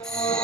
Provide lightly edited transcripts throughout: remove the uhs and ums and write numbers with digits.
Thank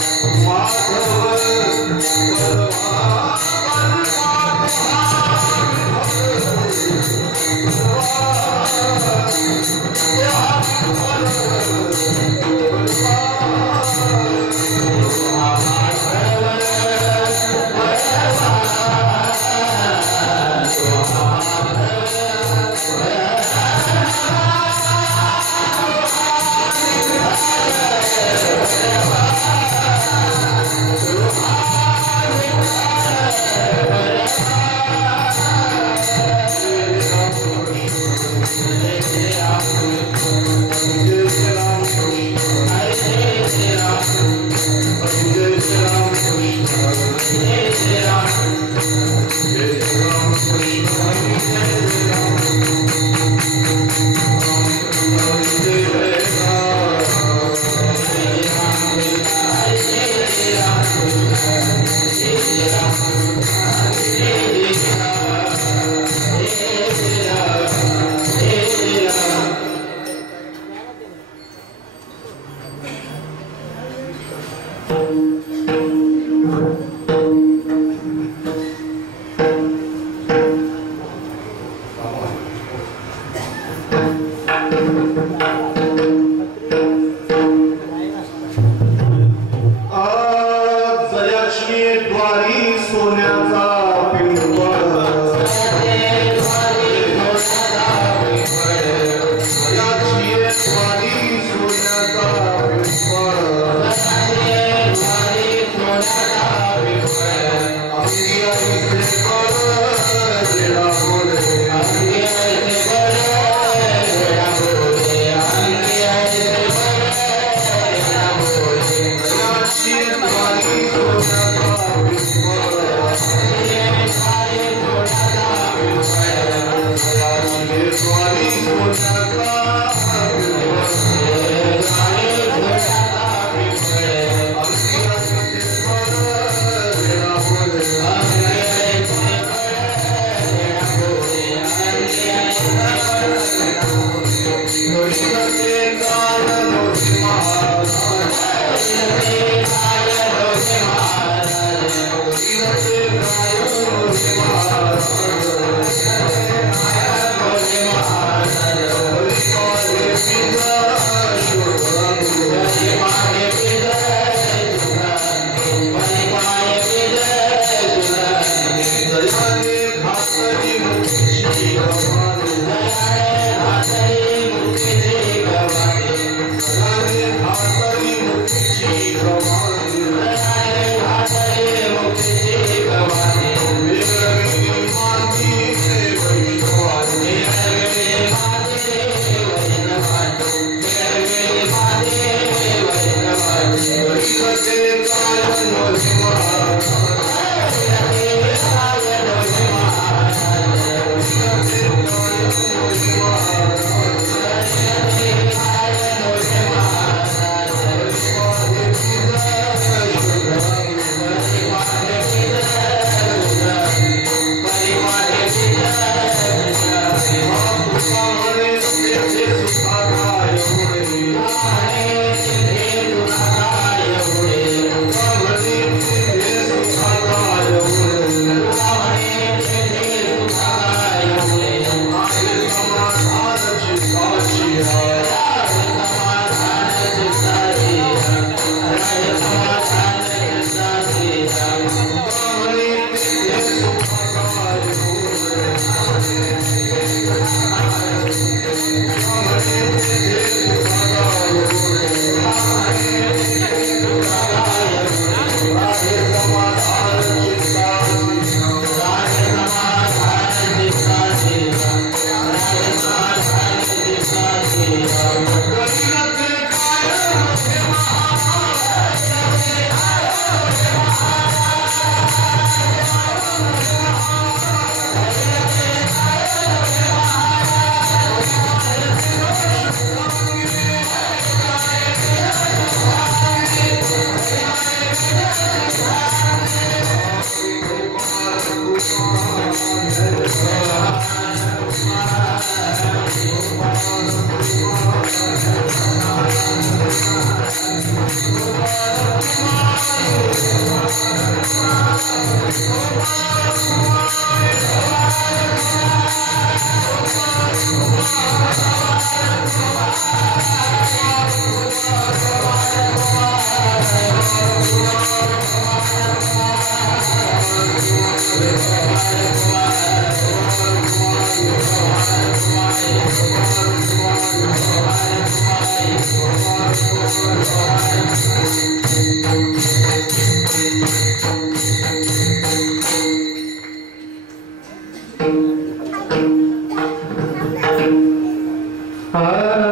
you. Ah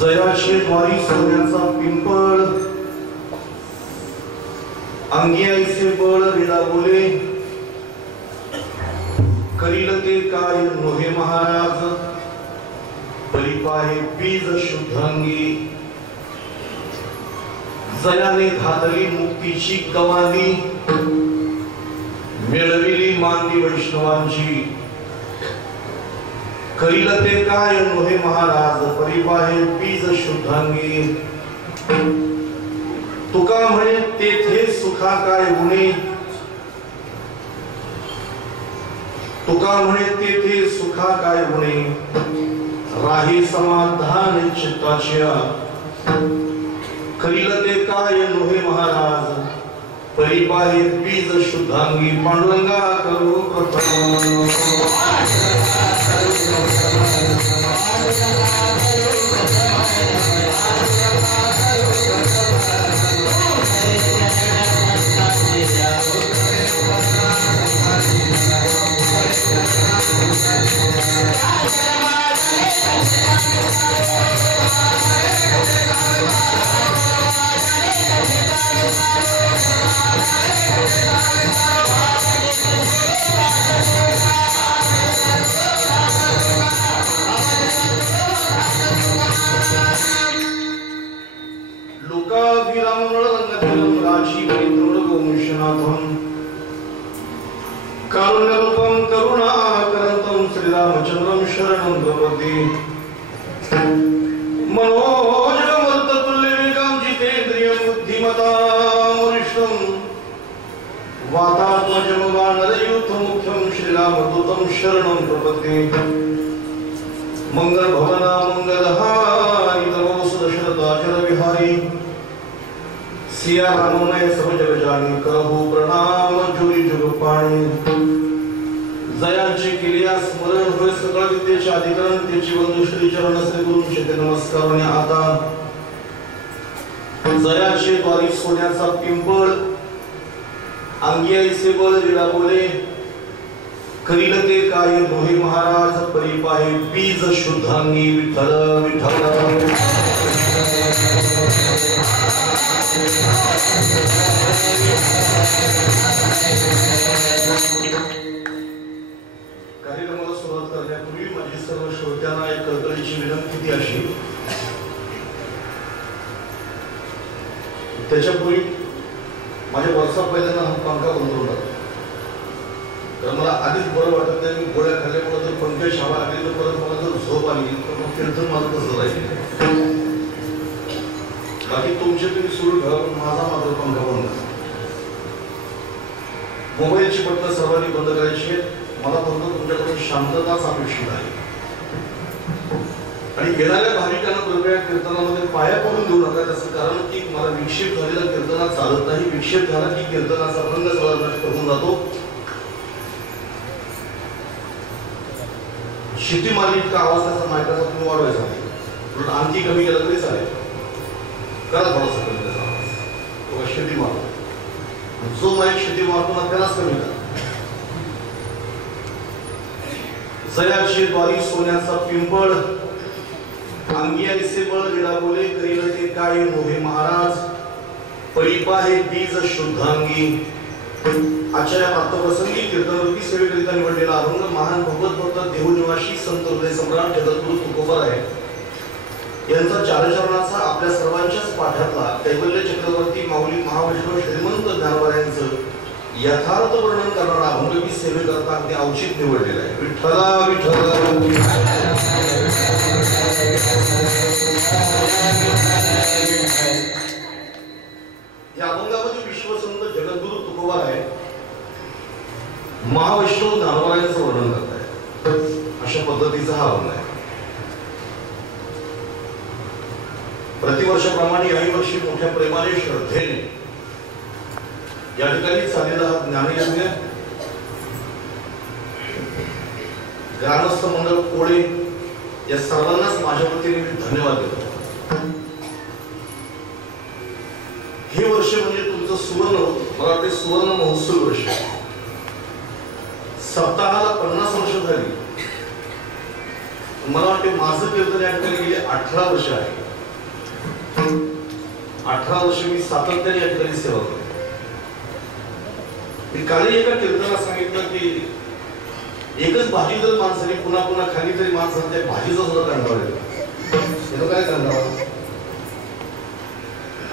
जयाचे द्वारी सोन्याचा पिंपळ अंगी ऐसे बळ विडा बोले करील ते काय नोहे महाराज परिपाहे बीज शुद्धांगी जयाने घातली मुक्तीची कमानी मिळविली मानवी वैष्णवांची करील ते काय नोहे महाराज परिपाहे बीज शुद्धांगी तुका म्हणे तेथे सुखा काय गुणे तुका म्हणे तेथे सुखा काय गुणे राही समाधान चित्ताच्या करील ते काय नोहे महाराज परिपाहे बीज शुद्धांगी पांडुरंगा करो प्रथम कारुण्यरूपं करुणाकरन्तं श्रीरामचन्द्रं शरणं भवति मनोजवमरुततुल्यवेगं जितेन्द्रियं बुद्धिमतामरिष्टं वातात्मजं वानरयूथमुख्यं श्रीरामदूतं शरणं प्रपद्ये मंगलभवना मंगलहारी नमो सुदशरथाचल विहारी सिया रामोनय सब जग जानी करहु प्रणाम जुरी जुग पाणी जयांचे केलिया स्मरण होय सकळ विद्येचे अधिकरण त्याची बंधू श्री चरण श्री गुरु चेते नमस्कार आणि आता जयाचे द्वारी सोन्याचा पिंपळ अंगी ऐसे बळ विडा बोले करील ते काय नोहे महाराज परिपाहे बीज शुद्धांगी विठ्ठल विठ्ठल कार्यक्रमाला सुरुवात करण्यापूर्वी माझी सर्व श्रोत्यांना एक कळकळीची विनंती ती अशी, त्याच्यापूर्वी माझ्या वर्षा पहिल्यांदा हा पंखा बंद होता, तर मला आधीच बरं वाटत नाही. मी गोळ्या खाल्ल्यामुळे जर पंखे हवा लागली तर परत मला जर झोप आली तर मग कीर्तन माझं कसं राहील. बाकी तुमचे तुम्ही सुरू ठेवा, पण माझा मात्र पंखा बंद करा. मोबाईलची बटणं सर्वांनी बंद करायची आहेत. मला फक्त तुमच्याकडून शांतताच अपेक्षित आहे. आणि येणाऱ्या भाविकांना कृपया कीर्तनामध्ये पाया पडून देऊ नका. त्याचं कारण की मला विक्षेप झालेला कीर्तनात चालत नाही. विक्षेप झाला की कीर्तनाचा रंग सगळा नष्ट होऊन जातो. शिटी मारली इतका आवाज त्याचा मायकाचा तुम्ही वाढवायचा नाही, आणखी कमी केला तरी चालेल. करा थोडासा कमी त्याचा आवाज. शिटी मारतो जो माईक शिटी मारतो ना त्यालाच कमी करा. जयाची द्वारी सोन्याचा पिंपळ अंगी आणि सेबळ विडा बोले करील ते काय नोहे महाराज परिपाहे बीज शुद्धांगी. आजच्या या प्राप्तप्रसंगी कीर्तनरूपी सेवेकरिता निवडलेला अभंग महान भगवत भक्त देहनिवासी संत हृदय सम्राट जगद्गुरु तुकोबार आहे यांचा चारचरणाचा आपल्या सर्वांच्याच पाठ्यातला कैवल्य चक्रवर्ती माऊली महावैष्णव श्रीमंत ज्ञानोबा यथार्थ वर्णन करणारा अभंग मी सेवेकरता अगदी औचित निवडलेला आहे. विठ्ठला विठ्ठल या अभंगामध्ये विश्वसंत जगद्गुरु तुकोबार आहे महावैष्णव ज्ञानोबाचं वर्णन करत आहे. अशा पद्धतीचा हा अभंग आहे. प्रतिवर्षाप्रमाणे याही वर्षी मोठ्या प्रेमाने श्रद्धेने या ठिकाणी चाललेला हा ज्ञानयज्ञ ग्रामस्थ मंडळ कोळे या सर्वांनाच माझ्या वतीने मी धन्यवाद देतो. हे वर्ष म्हणजे तुमचं सुवर्ण, मला वाटते सुवर्ण महोत्सव वर्ष. सप्ताहाला 50 वर्ष झाली. मला वाटते माझं कीर्तन या ठिकाणी गेले 18 वर्ष आहे. 18 वर्ष मी सातत्याने या ठिकाणी सेवा करतो. मी कालही एका कीर्तनात सांगितलं की एकच भाजी जर माणसाने पुन्हा पुन्हा खाली तरी माणसाला त्या भाजीचा सुद्धा कंटाळा येतो. काय कंटाळा.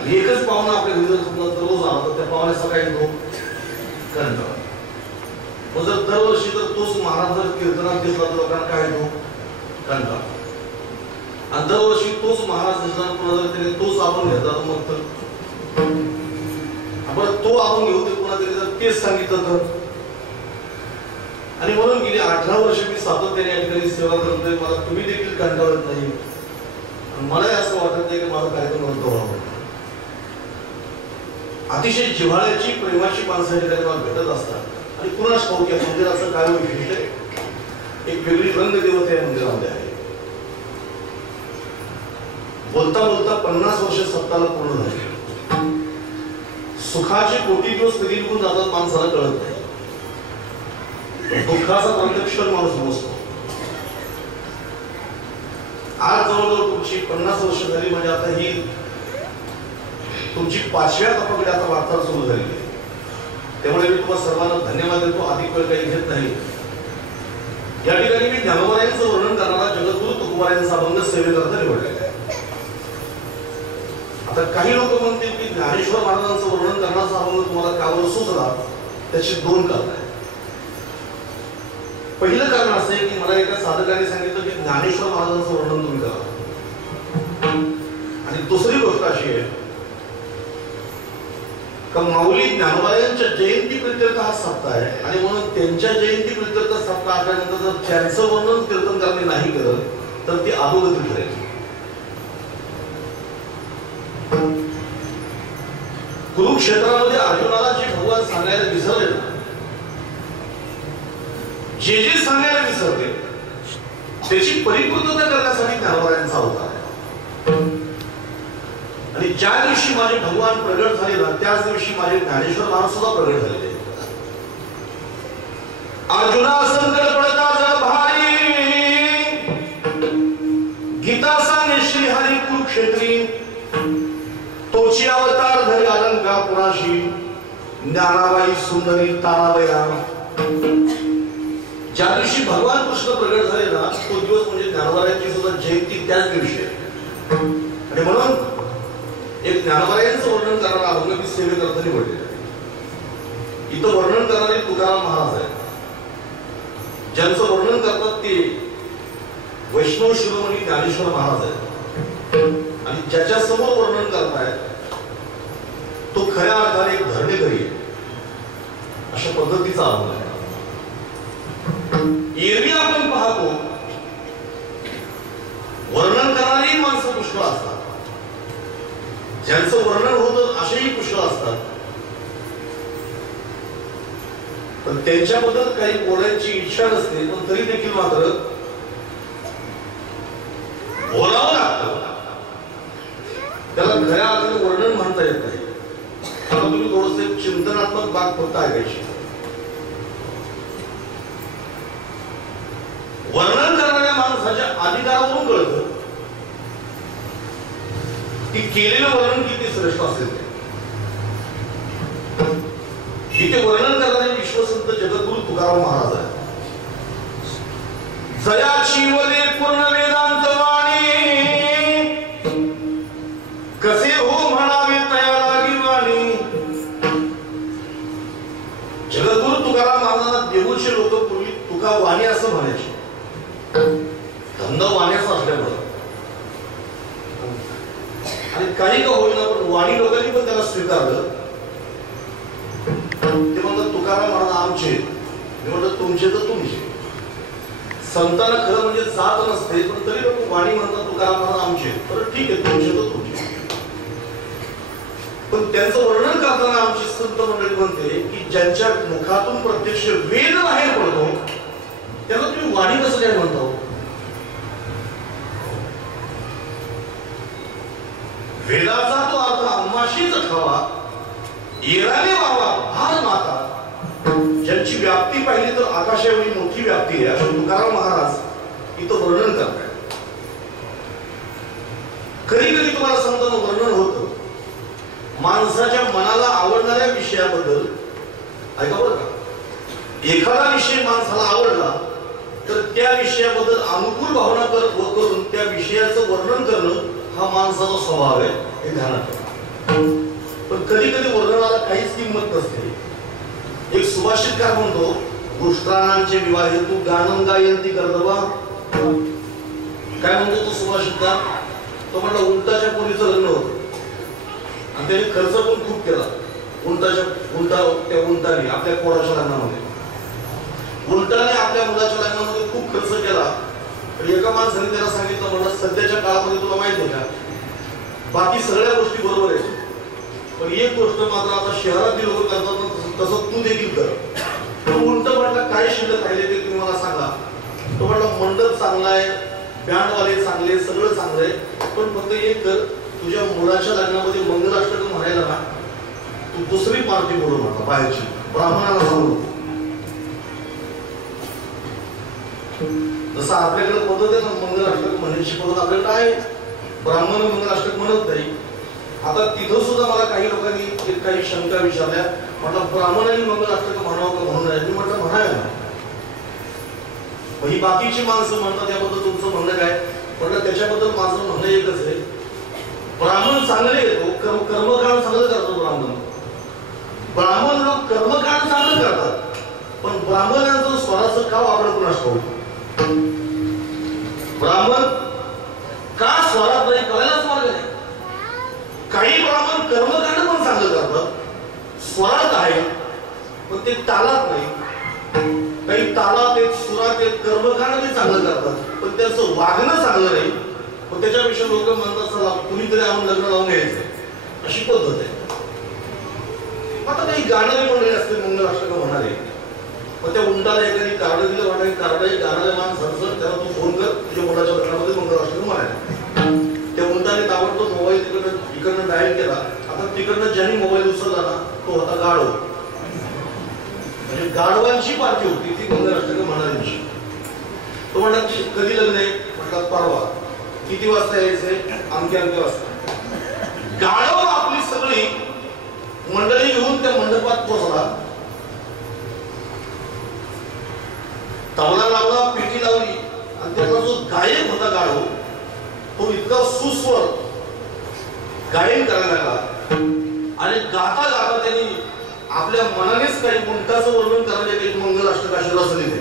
आणि एकच पाहुणा आपल्या घरी जर रोज आला तर त्या पाहुण्याचा काय येतो कंटाळा. मग जर दरवर्षी जर तोच महाराज जर कीर्तनात दिसला तर लोकांना काय येतो कंटाळा. आणि दरवर्षी तोच महाराज दिसला पुन्हा जर त्याने तोच आपण घेतला तर मग तर आपण तो आपण घेऊ ते पुन्हा तरी जर तेच सांगितलं तर. आणि म्हणून गेली 18 वर्ष मी सातत्याने या ठिकाणी सेवा करतोय. मला तुम्ही देखील कंटाळत नाही. मलाही असं वाटत नाही की माझा कार्यक्रम रद्द व्हावा. अतिशय जिव्हाळ्याची प्रेमाची माणसं या ठिकाणी मला भेटत असतात. आणि पुन्हा ठाऊक या मंदिराचं काय वैशिष्ट्य आहे. एक वेगळी रंगदेवता या मंदिरामध्ये आहे. बोलता बोलता 50 वर्ष सप्ताहाला पूर्ण झाली. सुखाचे कोटी दिवस कधी निघून जातात माणसाला कळत नाही. दुःखाचा प्रत्यक्षर माणूस मोजतो. आज जवळजवळ तुमची 50 वर्ष झाली म्हणजे आता ही तुमची 5व्या टप्प्याकडे आता वाटचाल सुरू झाली आहे. त्यामुळे मी तुम्हाला सर्वांना धन्यवाद देतो. अधिक वेळ काही घेत नाही. या ठिकाणी मी ज्ञानोबायांचं वर्णन करणारा जगद्गुरु तुकोबार यांचा अभंग सेवेकरता निवडलेला आहे. आता काही लोक म्हणतील की ज्ञानेश्वर महाराजांचं वर्णन करण्याचा अभंग तुम्हाला का बरं सुचला. त्याची 2 कारण आहेत. पहिलं कारण असं आहे की मला एका साधकाने सांगितलं की ज्ञानेश्वर महाराजांचं वर्णन तुम्ही करा. आणि दुसरी गोष्ट अशी आहे का माऊली ज्ञानोबायांच्या जयंती प्रित्यर्थ हा सप्ताह आहे. आणि म्हणून त्यांच्या जयंती प्रित्यर्थ सप्ताह आल्यानंतर जर त्यांचं वर्णन कीर्तन करणे नाही करत तर ते अधोगती ठरेल. कुरुक्षेत्रामध्ये अर्जुनाला जे भगवान सांगायला विसरले ना, जे जे सांगायला विसरले त्याची परिपूर्तता करण्यासाठी ज्ञानोबायांचा अवतार आहे. आणि ज्या दिवशी माझे भगवान प्रगट झाले ना त्याच दिवशी माझे ज्ञानेश्वर महाराज सुद्धा प्रगट झालेले. अर्जुना संकट पडता जग भारी गीता सांगे श्री हरी कुरुक्षेत्री तोची अवतार धरी अलंका पुराशी ज्ञानाबाई सुंदरी ताराबया ज्या दिवशी भगवान कृष्ण प्रगट झाले ना तो दिवस म्हणजे ज्ञानोबारायांची सुद्धा जयंती त्याच दिवशी आहे आणि म्हणून एक ज्ञानोबारायांचं वर्णन करणारा अवलंबी सेवेकरतांनी म्हटलेलं आहे. इथं वर्णन करणारे तुकाराम महाराज आहे. ज्यांचं वर्णन करतात ते वैष्णव शिरोमणी ज्ञानेश्वर महाराज आहेत आणि ज्याच्या समोर वर्णन करतायत तो खऱ्या अर्थाने एक धरणेकरी आहे अशा पद्धतीचा अनुभव आहे. एरवी आपण पाहतो वर्णन करणारी माणसं पुष्कळ असतात, ज्यांचं वर्णन होतं असेही पुष्कळ असतात, पण त्यांच्याबद्दल काही बोलायची इच्छा नसते पण तरी देखील मात्र बोलावं लागतं. त्याला खऱ्या अर्थाने वर्णन म्हणता येत नाही. आता तुम्ही थोडंसं चिंतनात्मक बाब फक्त ऐकायची. वर्णन करणाऱ्या माणसाच्या अधिकारावरून कळतं की केलेलं वर्णन किती श्रेष्ठ असेल. इथे वर्णन करणारे विश्वसंत जगद्गुरु तुकाराम महाराज आहे. जयाची वदे पूर्ण वेदांत वाणी कसे हो म्हणावे तया लागी वाणी. जगद्गुरु तुकाराम महाराजांना देऊळचे लोक पूर्वी तुका वाणी असं म्हणायचे. धंदा वाण्याचा असल्यामुळं आणि काही का होईना पण वाणी लोकांनी पण त्याला स्वीकारलं. ते म्हणतात तुकाराम महाराज आमचे, मी म्हणतात तुमचे तर तुमचे. संतांना खरं म्हणजे जात नसते पण तरी लोक वाणी म्हणतात तुकाराम महाराज आमचे. तर ठीक आहे तुमचे तर तुमचे. पण त्यांचं वर्णन करताना आमची संत मंडळी म्हणते की ज्यांच्या मुखातून प्रत्यक्ष वेद बाहेर पडतो त्याला तुम्ही वाणी कसं काय म्हणतो. वेदाचा तो अर्थ आम्हाशीच ठावा येराने वावा भार माता. ज्यांची व्याप्ती पाहिली तर आकाशाएवढी मोठी व्याप्ती आहे असं तुकाराम महाराज इथं वर्णन करताय. कधी कधी तुम्हाला समजा वर्णन होतं माणसाच्या मनाला आवडणाऱ्या विषयाबद्दल. ऐका बरं का, एखादा विषय माणसाला आवडला तर त्या विषयाबद्दल अनुकूल भावना करून त्या विषयाचं वर्णन करणं हा माणसाचा स्वभाव आहे, हे ध्यानात ठेवा. पण कधी कधी वर्णनाला काहीच किंमत नसते. एक सुभाषितकार म्हणतो दुष्टानांचे विवाह हेतू गाणं गायंती करतवा. काय म्हणतो तो सुभाषितकार. तो म्हणला उंटाच्या पोरीचं लग्न होतं आणि त्याने खर्च पण खूप केला. त्या उंटाने आपल्या पोराच्या लग्नामध्ये उंटाने आपल्या मुलाच्या लग्नामध्ये खूप खर्च केला. एका माणसाने त्याला सांगितलं म्हणलं सध्याच्या काळामध्ये तुला माहिती आहे का बाकी सगळ्या गोष्टी बरोबर आहेत पण एक गोष्ट मात्र आता शहरातील लोक करतात तसं तू देखील कर. तो उंट म्हटलं काय शिल्लक राहिले ते तुम्ही मला सांगा. तो म्हटलं मंडप चांगला आहे, बँडवाले चांगले, सगळं चांगलं आहे, पण फक्त एक कर तुझ्या मुलाच्या लग्नामध्ये मंगलाष्टक म्हणायला ना तू दुसरी पार्टी बोलू म्हणता बाहेरची ब्राह्मणाला सांगू. जसं आपल्याकडे पद्धत आहे ना मंगलाष्टक म्हणायची पद्धत आपल्याकडे आहे. ब्राह्मण मंगलाष्टक म्हणत नाही. आता तिथं सुद्धा मला काही लोकांनी काही शंका विचारल्या. म्हटलं ब्राह्मणांनी मंगलाष्टक म्हणावं का म्हणून मी म्हटलं म्हणावे ना. ही बाकीची माणसं म्हणतात त्याबद्दल तुमचं म्हणणं काय. म्हटलं त्याच्याबद्दल माझं म्हणणं एकच आहे ब्राह्मण चांगले येतो कर्मकांड चांगलं करतो. ब्राह्मण लोक कर्मकांड चांगलं करतात पण ब्राह्मणांचं स्वराचं का वापर कोण असतो. ब्राह्मण का स्वरात नाही कळायलाच मार्ग नाही. काही ब्राह्मण कर्मकांड पण चांगलं करतात, स्वरात आहे पण ते तालात नाही. काही तालात आहेत, सुरात आहेत, कर्मकांड बी चांगलं करतात पण त्याचं वागणं चांगलं नाही. पण त्याच्यापेक्षा लोक म्हणतात चला कुणीतरी आणून लग्न लावून घ्यायचं अशी पद्धत आहे. आता काही गाणारे मंडळी असते मंगलाष्टक म्हणाले पण त्या उंटाला एखादी कार्ड दिलं म्हणाले गाणाऱ्या माणसाचं त्याला तू फोन कर तुझ्या मुलाच्या लग्नामध्ये मंगलाष्टक म्हणाले. त्या उंटाने ताबडतोब मोबाईल तिकडनं डायल केला. आता तिकडनं ज्यांनी मोबाईल उचलला ना तो होता गाढव. म्हणजे गाढवांची पार्टी होती ती मंगलाष्टक म्हणाल्यांची. तो म्हणतात की कधी लग्न आहे, म्हटलं परवा. किती वाजता यायचंय, अमक्या वाजता. गाढव आपली सगळी मंडळी घेऊन त्या मंडपात पोहोचला. तबला लावला, पेटी लावली आणि त्याचा जो गायक होता गाढव तो इतका सुस्वर गायन करायला लागला आणि गाता गाता त्यांनी आपल्या मनानेच काही गुंटाचं वर्णन करायला काही मंगलाष्टकाशी रचलेले.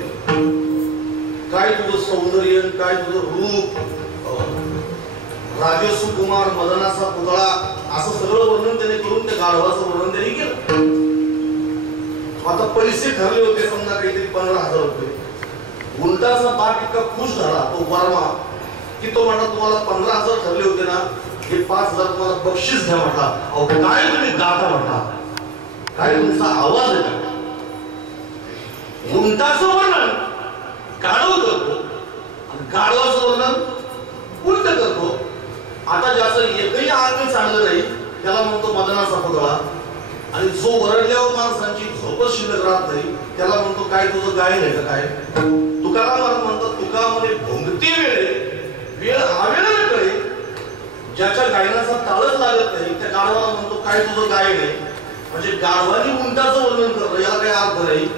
काय तुझं सौंदर्य, काय तुझं रूप, राजसुकुमार, मदनाचा पुतळा, असं सगळं वर्णन त्याने करून त्या गाढवाचं वर्णन त्यांनी केलं. आता पैसे ठरले होते समजा काहीतरी 15,000 रुपये. गुंटाचा बाप इतका खुश झाला तो वर्मा की तो म्हणला तुम्हाला 15,000 ठरले होते ना, हे 5,000 तुम्हाला बक्षीस घ्या म्हटला. अहो काय तुम्ही गाता म्हटला, काय तुमचा आवाज आहे का. गुंटाचं वर्णन गाढव करतो आणि गाढवाचं वर्णन उलट करतो. आता ज्याचं एकही अंग चांगलं नाही त्याला म्हणतो मदनाचा पुतळा, आणि जो वरडल्यावर माणसांची झोपच शिल्लक राहत नाही त्याला म्हणतो काय तुझं गायन आहे का काय. तुकाराम महाराज म्हणतात तुका म्हणे भोंगती वेळ आवेळ कळे, ज्याच्या गायनाचा ताळच लागत नाही त्या गाढवाला म्हणतो काय तुझं गायन आहे. म्हणजे गाढवानी उंटाचं वर्णन करणं याला काही अर्थ नाही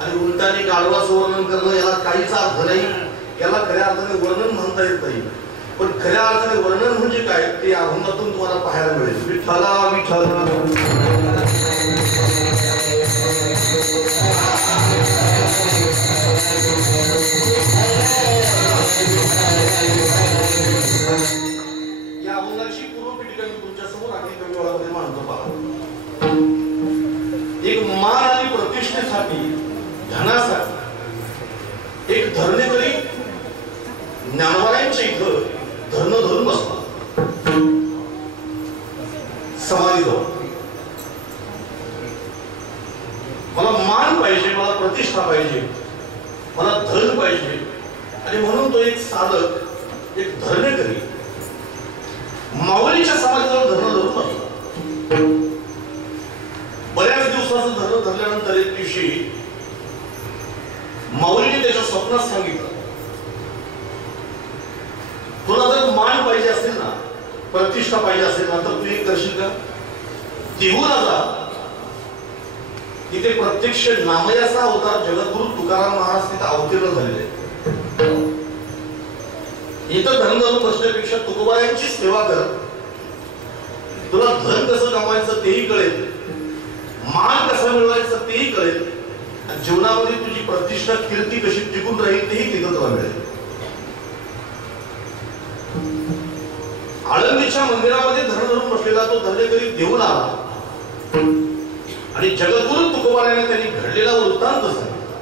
आणि उंटाने गाढवाचं वर्णन करणं याला काहीच अर्थ नाही. याला खऱ्या अर्थाने वर्णन म्हणता येत नाही. पण खऱ्या अर्थाने वर्णन म्हणजे काय ते अभंगातून तुम्हाला पाहायला मिळेल. विठ्ठला विठ्ठला या अभंगाची पूर्वपीठिका मी तुमच्या समोर आखरी कमी वेळामध्ये मांडतो. पहा, एक मान आणि प्रतिष्ठेसाठी, धनासाठी एक धरणेकरी ज्ञानवाल्यांच्या इथं धरणं धरून बसला समाधीजवळ. मला मान पाहिजे, मला प्रतिष्ठा पाहिजे, मला धन पाहिजे, आणि म्हणून तो एक साधक, एक धरणेकरी माऊलीच्या समाधीजवळ धरणं धरून बसला. बऱ्याच दिवसाचं धरणं धरल्यानंतर एक दिवशी माऊलीने त्याच्या स्वप्नात सांगितलं, तुला जर मान पाहिजे असेल ना, प्रतिष्ठा पाहिजे असेल ना, तर तू एक करशील का, तिहूला जा, तिथे प्रत्यक्ष नामयाचा अवतार जगद्गुरु तुकाराम महाराज तिथे अवतीर्ण झालेले. इथं धन धरून बसण्यापेक्षा तुकोबायांची सेवा कर, तुला धन कसं कमवायचं तेही कळेल, मान कसं मिळवायचं तेही कळेल, जीवनामध्ये तुझी प्रतिष्ठा कीर्ती कशी टिकून राहील तेही तिथं तुला मिळेल. आळंदीच्या मंदिरामध्ये धरण धरून बसलेला तो धरणेकरी देऊन आला आणि जगद्गुरु तुकोबाराने त्यांनी घडलेला वृत्तांत सांगितला.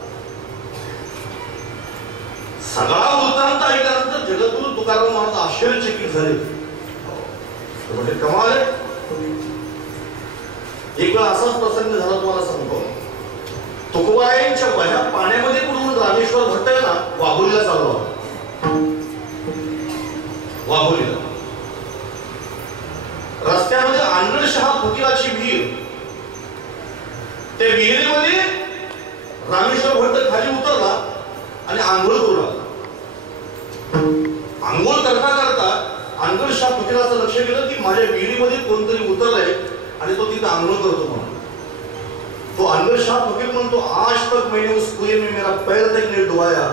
सगळा वृत्तांत ऐकल्यानंतर जगद्गुरु तुकाराम महाराज आश्चर्यचकित झाले. म्हणजे कमाल आहे. एक वेळा असाच प्रसंग झाला तुम्हाला सांगतो. तुकोबारायांच्या वह्या पाण्यामध्ये बुडवून रामेश्वर भट्ट आहे ना वाघोलीला चालला. वाघोलीला रस्त्यामध्ये आंगणशहा फुकिराची विहीर, त्या विहिरीमध्ये रामेश्वर भट्ट खाली उतरला आणि आंघोळ करू लागला. आंघोळ करता करता आंगणशहा फुकिराचं लक्ष गेलं की माझ्या विहिरीमध्ये कोणतरी उतरलाय आणि तो तिथे आंघोळ करतो म्हणून. तो आंगणशहा फकीर म्हणतो, आज तक मैंने उस कुएं में मेरा पैर तक नहीं डुबाया.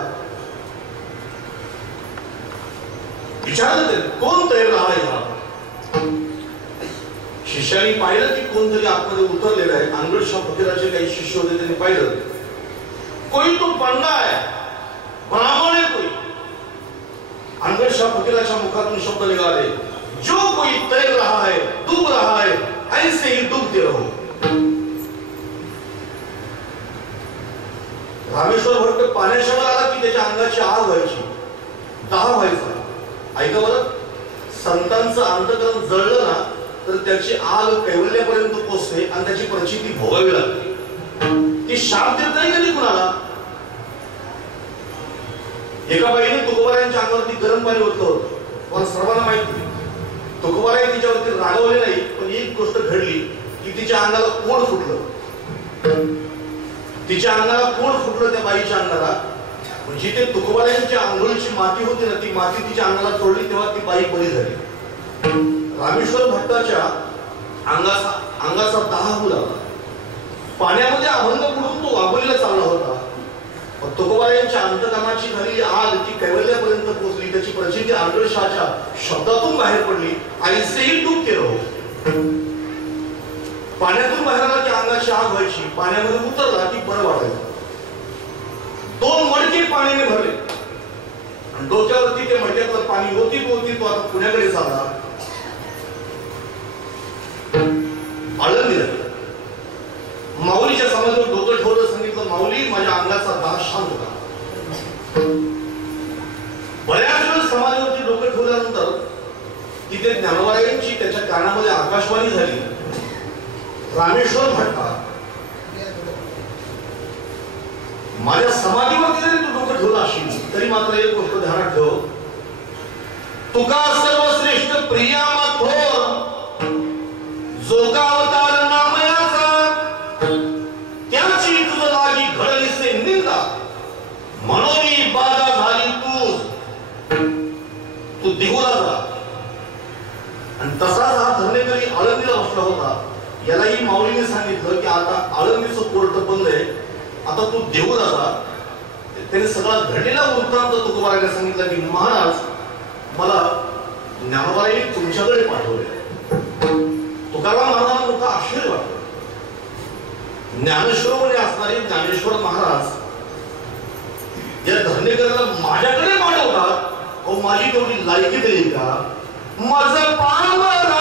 विचारलं कोण तैर रहा है. शिष्याने पाहिलं की कोणतरी आतमध्ये उतरलेला आहे. आंगणशहा फकीराचे काही शिष्य होते, त्यांनी पाहिलं, कोई तो पंडा है, ब्राह्मण है कोई. आंगणशहा फकीराच्या मुखातून शब्द निघाले, जो कोई तैर रहा है, डूब रहा है, ऐसे ही डूबते रहो. रामेश्वर भट्ट पाण्याच्या वर आला की त्याच्या अंगाची आग व्हायची, दाह व्हायचा. ऐका बरं, संतांचं अंतकरण जळलं ना तर त्याची आग कैवल्यापर्यंत पोहोचते आणि त्याची प्रचिती भोगावी लागते. ती शाप देत नाही कधी कुणाला. एका बाईने तुकोबारायांच्या अंगावरती गरम पाणी ओतलं होतं. मला सर्वांना माहिती, तुकोबाराय तिच्यावरती रागवले नाही, पण एक गोष्ट घडली की तिच्या अंगाला कोड फुटलं. तिच्या अंगाला कोण फुटलं त्या बाईच्या अंगाला. जिथे तुकोबारायांच्या आंघोळीची माती होती ना, ती माती तिच्या अंगाला चोळली तेव्हा ती बाई बरी झाली. रामेश्वर भट्टाच्या अंगाचा दाह होऊ लागला. पाण्यामध्ये अभंग बुडून तो आंघोळीला चालला होता. तुकोबारायांच्या अंतकरणाची झालेली आग ती कैवल्यापर्यंत पोहोचली. त्याची प्रचिती आंधळशाच्या शब्दातून बाहेर पडली. आईसेही डूब केलं हो. पाण्यातून बाहेर आला की अंगाची आग व्हायची. पाण्यामध्ये उतरला की बरं वाटायचं. 2 मडके पाण्याने भरले आणि डोक्यावरती ते मडक्यातलं पाणी होती तो आता पुण्याकडे चालला. आळंदीला माऊलीच्या समाजावर डोकं ठेवलं. सांगितलं, माऊली माझ्या अंगाचा दाह शांत होता. बऱ्याच वेळ समाजावरती डोकं ठेवल्यानंतर तिथे ज्ञानोबारायांची त्याच्या कानामध्ये आकाशवाणी झाली. रामेश्वर भट्टा, माझ्या समाधीवरती जरी तू डोकं ठेवलं असेल तरी मात्र एक गोष्ट ध्यानात ठेव, तुका सर्वश्रेष्ठ प्रिया थोर जोगा अवतार नामयाचा त्याची तुझ लागी घडलीसे निंदा मनोनी बाधा झाली तू देऊला जा. आणि तसाच हा धरणेकरी आळंदीला बसला होता. यालाही माऊलीने सांगितलं की आता आळंदीचं कोर्ट बंद आहे, आता तू देऊला जा. त्याने सगळा घडलेला वृत्तांत तुकोबारायांना सांगितलं की महाराज मला ज्ञानोबारायांनी तुमच्याकडे पाठवले. तुकाराम महाराजांना मोठा आश्चर्य वाटलं. ज्ञानेश्वरमध्ये असणारे ज्ञानेश्वर महाराज या धरणेकराला माझ्याकडे पाठवतात. अहो माझी तेवढी लायकी देईल का? माझं पामरा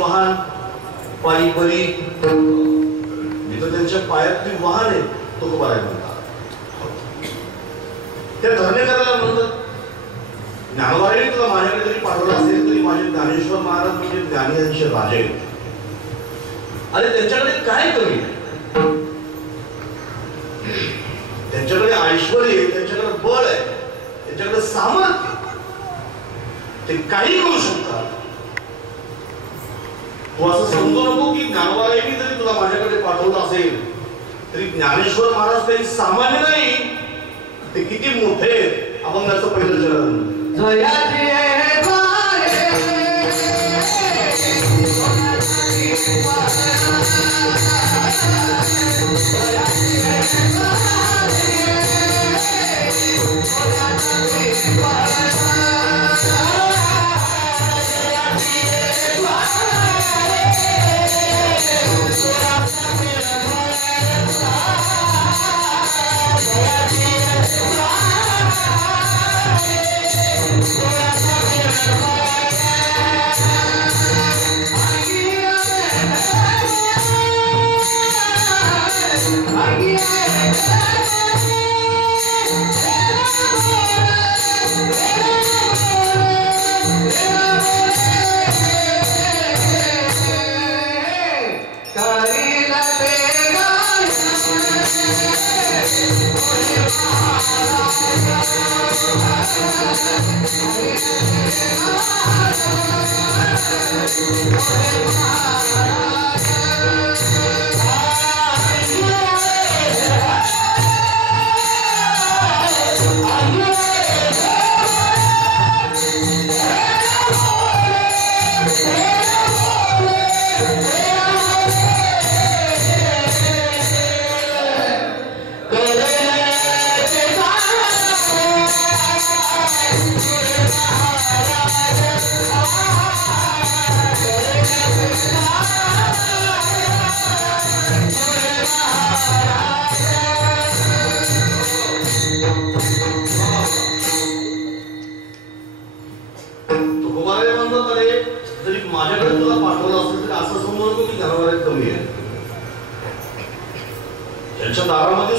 वाहन पायी बरी त्यांच्या पायातली वाहन आहे तुकोबाराय म्हणतात. त्या धरणेकराला म्हणतात ज्ञानोबारायांनी तुला माझ्याकडे जरी पाठवलं असेल तरी माझे ज्ञानेश्वर महाराज म्हणजे ज्ञानीयांचे राजे. अरे त्यांच्याकडे काय कमी? त्यांच्याकडे ऐश्वर्य आहे, त्यांच्याकडे बळ आहे, त्यांच्याकडे सामर्थ्य, ते काही करू शकतात. तू असं समजू नको की ज्ञानोबारायांनी जरी तुला माझ्याकडे पाठवलं असेल तरी ज्ञानेश्वर महाराज काही सामान्य नाही, ते किती मोठे आहेत. अभंगाचं पहिलं चरण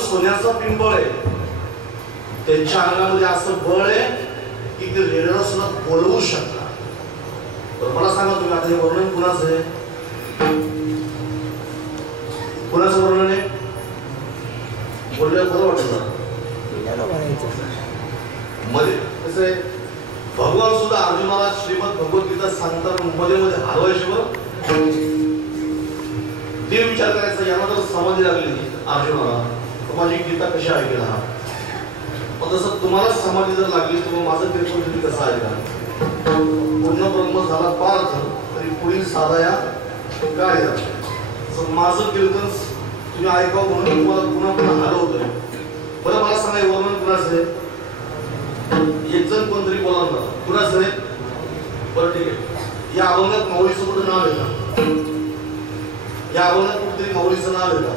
सोन्याचा पिंपळ आहे, त्यांच्या अंगामध्ये असं बळ आहे की ते रेड्याला सुद्धा बोलवू शकतात. तर मला सांगा तुम्ही आता हे वर्णन कुणाचं आहे? कुणाचं वर्णन आहे? बोलल्या बरं वाटत मध्ये कसं आहे, भगवान सुद्धा अर्जुनाला श्रीमद भगवद्गीता सांगताना मध्ये मध्ये हलवायचे बरं. ते विचार करायचा यांना जर समाधी लागली अर्जुनाला माझी गीता कशी ऐकेल हा, मग तसं तुम्हाला समाधी जर लागली तर माझं कीर्तन तुम्ही कसं ऐका? पूर्ण ब्रह्म झाला पार्थ तरी पुढील साधा या काय माझं कीर्तन तुम्ही ऐकावं म्हणून तुम्हाला पुन्हा पुन्हा हलवतोय. बरं मला सांगा वर्णन कुणाचं आहे? एक जण कोणतरी बोला ना कुणाचं आहे? बरं ठीक आहे, या अभंगात माऊलीचं कुठं नाव आहे का? या अभंगात कुठेतरी माऊलीचं नाव आहे का?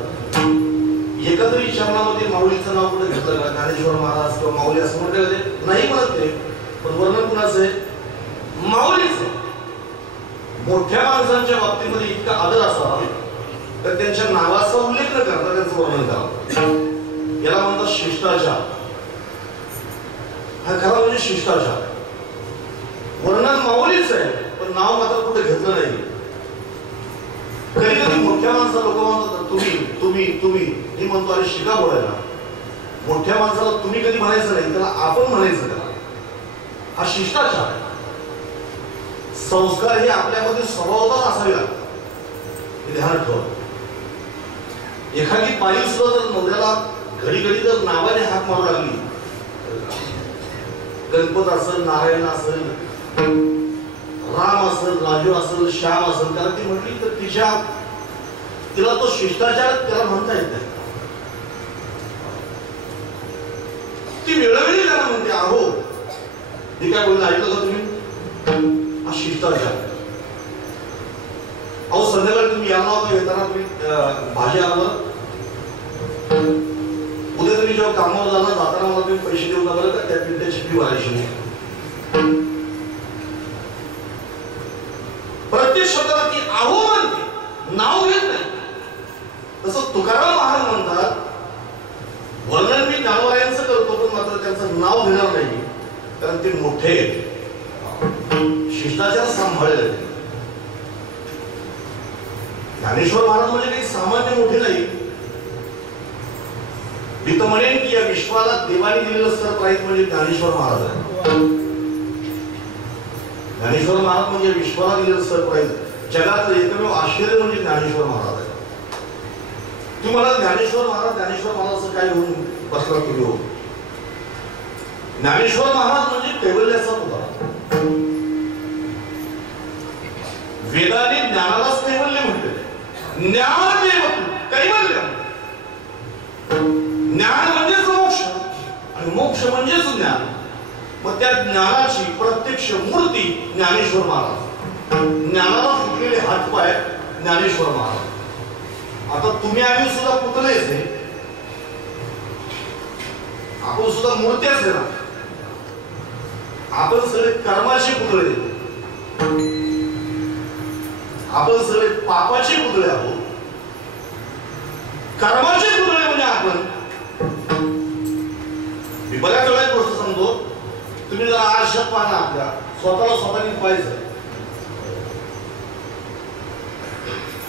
एकत्रित शब्दामध्ये माऊलीचं नाव कुठे घेतलं का? ज्ञानेश्वर महाराज किंवा माऊली असं म्हटलं नाही म्हणत ते, पण वर्णन कुणाचं आहे? माऊलीचं. मोठ्या माणसांच्या बाबतीमध्ये इतका आदर असावा तर त्यांच्या नावाचा उल्लेख न करता त्यांचं वर्णन करावं. याला म्हणतात शिष्टाचार. हा खरा म्हणजे शिष्टाचार. वर्णन माऊलीच आहे पण नाव मात्र कुठे घेतलं नाही. कधी कधी मोठ्या माणसा लोक म्हणतात तुम्ही तुम्ही तुम्ही, मी म्हणतो अरे शिका बोलायला. मोठ्या माणसाला तुम्ही कधी म्हणायचं नाही, त्याला आपण म्हणायचं. त्याला हा शिष्टाचार आहे. संस्कार हे आपल्यामध्ये स्वभावतच असावे लागतात, हे ध्यान ठेवा. एखादी बाई सुद्धा जर नवऱ्याला घडी घडी जर नावाने हाक मारू लागली, गणपत असेल, नारायण असेल, राम असेल, राजू असेल, श्याम असेल, त्याला ती म्हटली तर तिला तो शिष्टाचार त्याला म्हणता येत नाही. ती वेळोवेळी त्याला म्हणते अहो, हे काय बोलणं ऐकलं का तुम्ही? हा शिष्टाचार. अहो संध्याकाळी तुम्ही यायला होता, येताना तुम्ही भाजी आणलं, उद्या तुम्ही जेव्हा कामावर जाणार जाताना मला तुम्ही पैसे देऊ का बरं का? त्या पिंट्याची फी भरायची. प्रत्येक शब्दाला ती आहो म्हणते, नाव घेत नाही. तसं तुकाराम महाराज म्हणतात वर्णन मी ज्ञानोबायांचं करतो पण मात्र त्यांचं नाव घेणार नाही, कारण ते मोठे शिष्टाचार सांभाळले. ज्ञानेश्वर महाराज म्हणजे काही सामान्य मोठे नाही. मी तर म्हणेन की या विश्वाला देवाने दिलेलं सरप्राईज म्हणजे ज्ञानेश्वर महाराज आहे. ज्ञानेश्वर महाराज म्हणजे विश्वाला दिलेलं सरप्राईज, जगातलं एकमेव आश्चर्य म्हणजे ज्ञानेश्वर महाराज आहे. तुम्हाला ज्ञानेश्वर महाराज असं काय होऊन बसला तुम्ही हो? ज्ञानेश्वर महाराज म्हणजे कैवल्याचा पुतळा. वेदाने ज्ञानालाच कैवल्य म्हटले. ज्ञान कैवल्य. ज्ञान म्हणजेच मोक्ष आणि मोक्ष म्हणजेच ज्ञान. मग त्या ज्ञानाची प्रत्यक्ष मूर्ती ज्ञानेश्वर महाराज. ज्ञानाला फुटलेले हातपाय ज्ञानेश्वर महाराज. आता तुम्ही आम्ही सुद्धा पुतळेच आहे, आपण सुद्धा मूर्त्याच आहे ना. आपण सगळे कर्माचे पुतळे, आपण सगळे पापाचे पुतळे आहोत. कर्माचे पुतळे म्हणजे आपण. मी बऱ्याच वेळा एक गोष्ट सांगतो, तुम्ही जरा आरशात पाहा आपल्या स्वतःला स्वतःने पाहायचं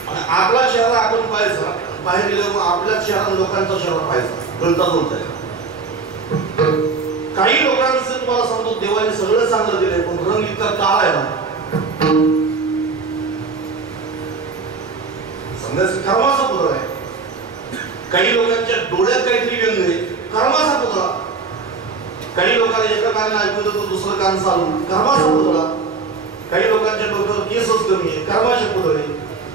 आणि आपला चेहरा आपण पाहायचा. बाहेर गेलं मग आपल्या शहरात लोकांचा शहरात पाहायचा बोलता बोलताय. काही लोकांचं तुम्हाला सांगतो देवाने सगळं चांगलं दिलंय पण रंग इतका काळा आहे ना समजायचं कर्माचा पुतळा आहे. काही लोकांच्या डोळ्यात काहीतरी व्यंग आहे कर्माचा पुतळा. काही लोकांना एका कानाने ऐकू देतो दुसरं कान चालू कर्माचा पुतळा. काही लोकांच्या डोक्यावर केसच कमी आहे कर्माचे पुतळे.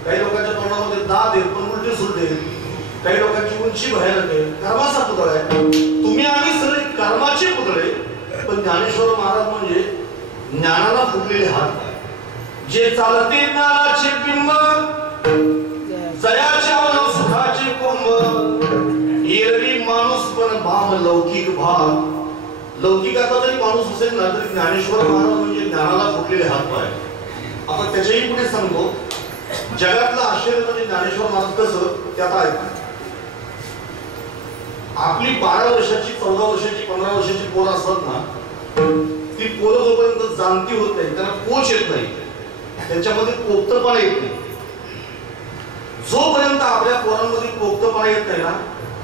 काही लोकांच्या तोंडामध्ये दात आहेत पण उलटे सुलटे. काही लोकांची उंची भयानक आहे कर्माचा पुतळा आहे. तुम्ही आम्ही सगळे कर्माचे पुतळे. पण ज्ञानेश्वर महाराज म्हणजे ज्ञानाला फुटलेले हात जे चालते ज्ञानाचे बिंब जयाच्या सुखाचे कोंब एरवी माणूस पण भाम लौकिक भाग. लौकिकाचा जरी माणूस असेल ना तरी ज्ञानेश्वर महाराज म्हणजे ज्ञानाला फुटलेले हात पाय. आपण त्याच्याही पुढे सांगतो जगातलं आश्चर्य म्हणजे ज्ञानेश्वर महाराज कसं त्यात आहे. आपली 12 वर्षाची 14 वर्षाची 15 वर्षाची पोरं असतात ना ती पोरं जोपर्यंत जाणती होत नाही त्यांना पोच येत नाही त्यांच्यामध्ये पोक्तपणा येत नाही. जोपर्यंत आपल्या पोरांमध्ये पोक्तपणा येत नाही ना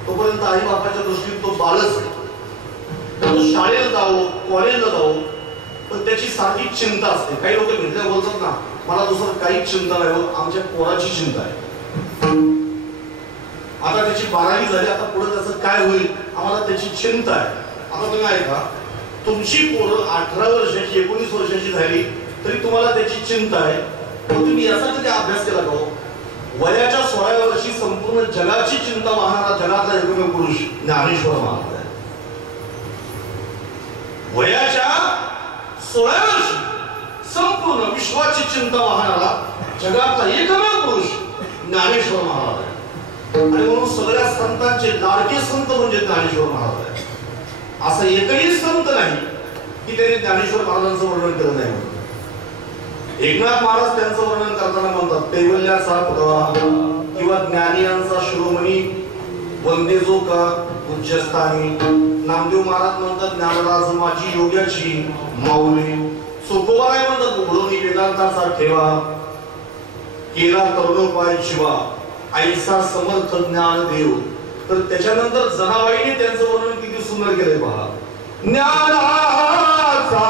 तोपर्यंत आई बापाच्या दृष्टीत तो बालच आहे. तो शाळेला जावो कॉलेजला जावो पण त्याची सारखी चिंता असते. काही लोक भेटल्या बोलतात ना मला दुसरं काहीच चिंता नाही होत आमच्या पोराची चिंता आहे. आता त्याची 12वी झाली आता पुढे त्याचं काय होईल आम्हाला त्याची चिंता आहे. आता तुम्ही ऐका तुमची पोरं 18 वर्षाची 19 वर्षाची झाली तरी तुम्हाला त्याची चिंता आहे. तुम्ही याचा कधी अभ्यास केला का? वयाच्या 16व्या वर्षी संपूर्ण जगाची चिंता वाहणारा जगातला एकमेव पुरुष ज्ञानेश्वर महाराज आहे. वयाच्या 16व्या वर्षी संपूर्ण विश्वाची चिंता वाहणारा जगातला एकमेव पुरुष ज्ञानेश्वर महाराज आहे. आणि म्हणून सगळ्या संतांचे लाडके संत म्हणजे ज्ञानेश्वर महाराज आहे. असं एकही संत नाही की त्यांनी ज्ञानेश्वर महाराजांचं वर्णन केलं नाही. एकनाथ महाराज त्यांचं वर्णन करताना म्हणतात कैवल्याचा पुतळा किंवा ज्ञानियांचा शिरोमणी वंदे जो का उच्चस्थानी. नामदेव महाराज म्हणतात ज्ञानराज माझी योग्याची माऊली. चोखोबाराय म्हणतात उघडून वेदांताचा ठेवा केला तरुणोपाय शिवा आईचा समर्थ ज्ञान देव. तर त्याच्यानंतर जनाबाईने त्यांचं वर्णन किती सुंदर केलंय पहा. ज्ञानाचा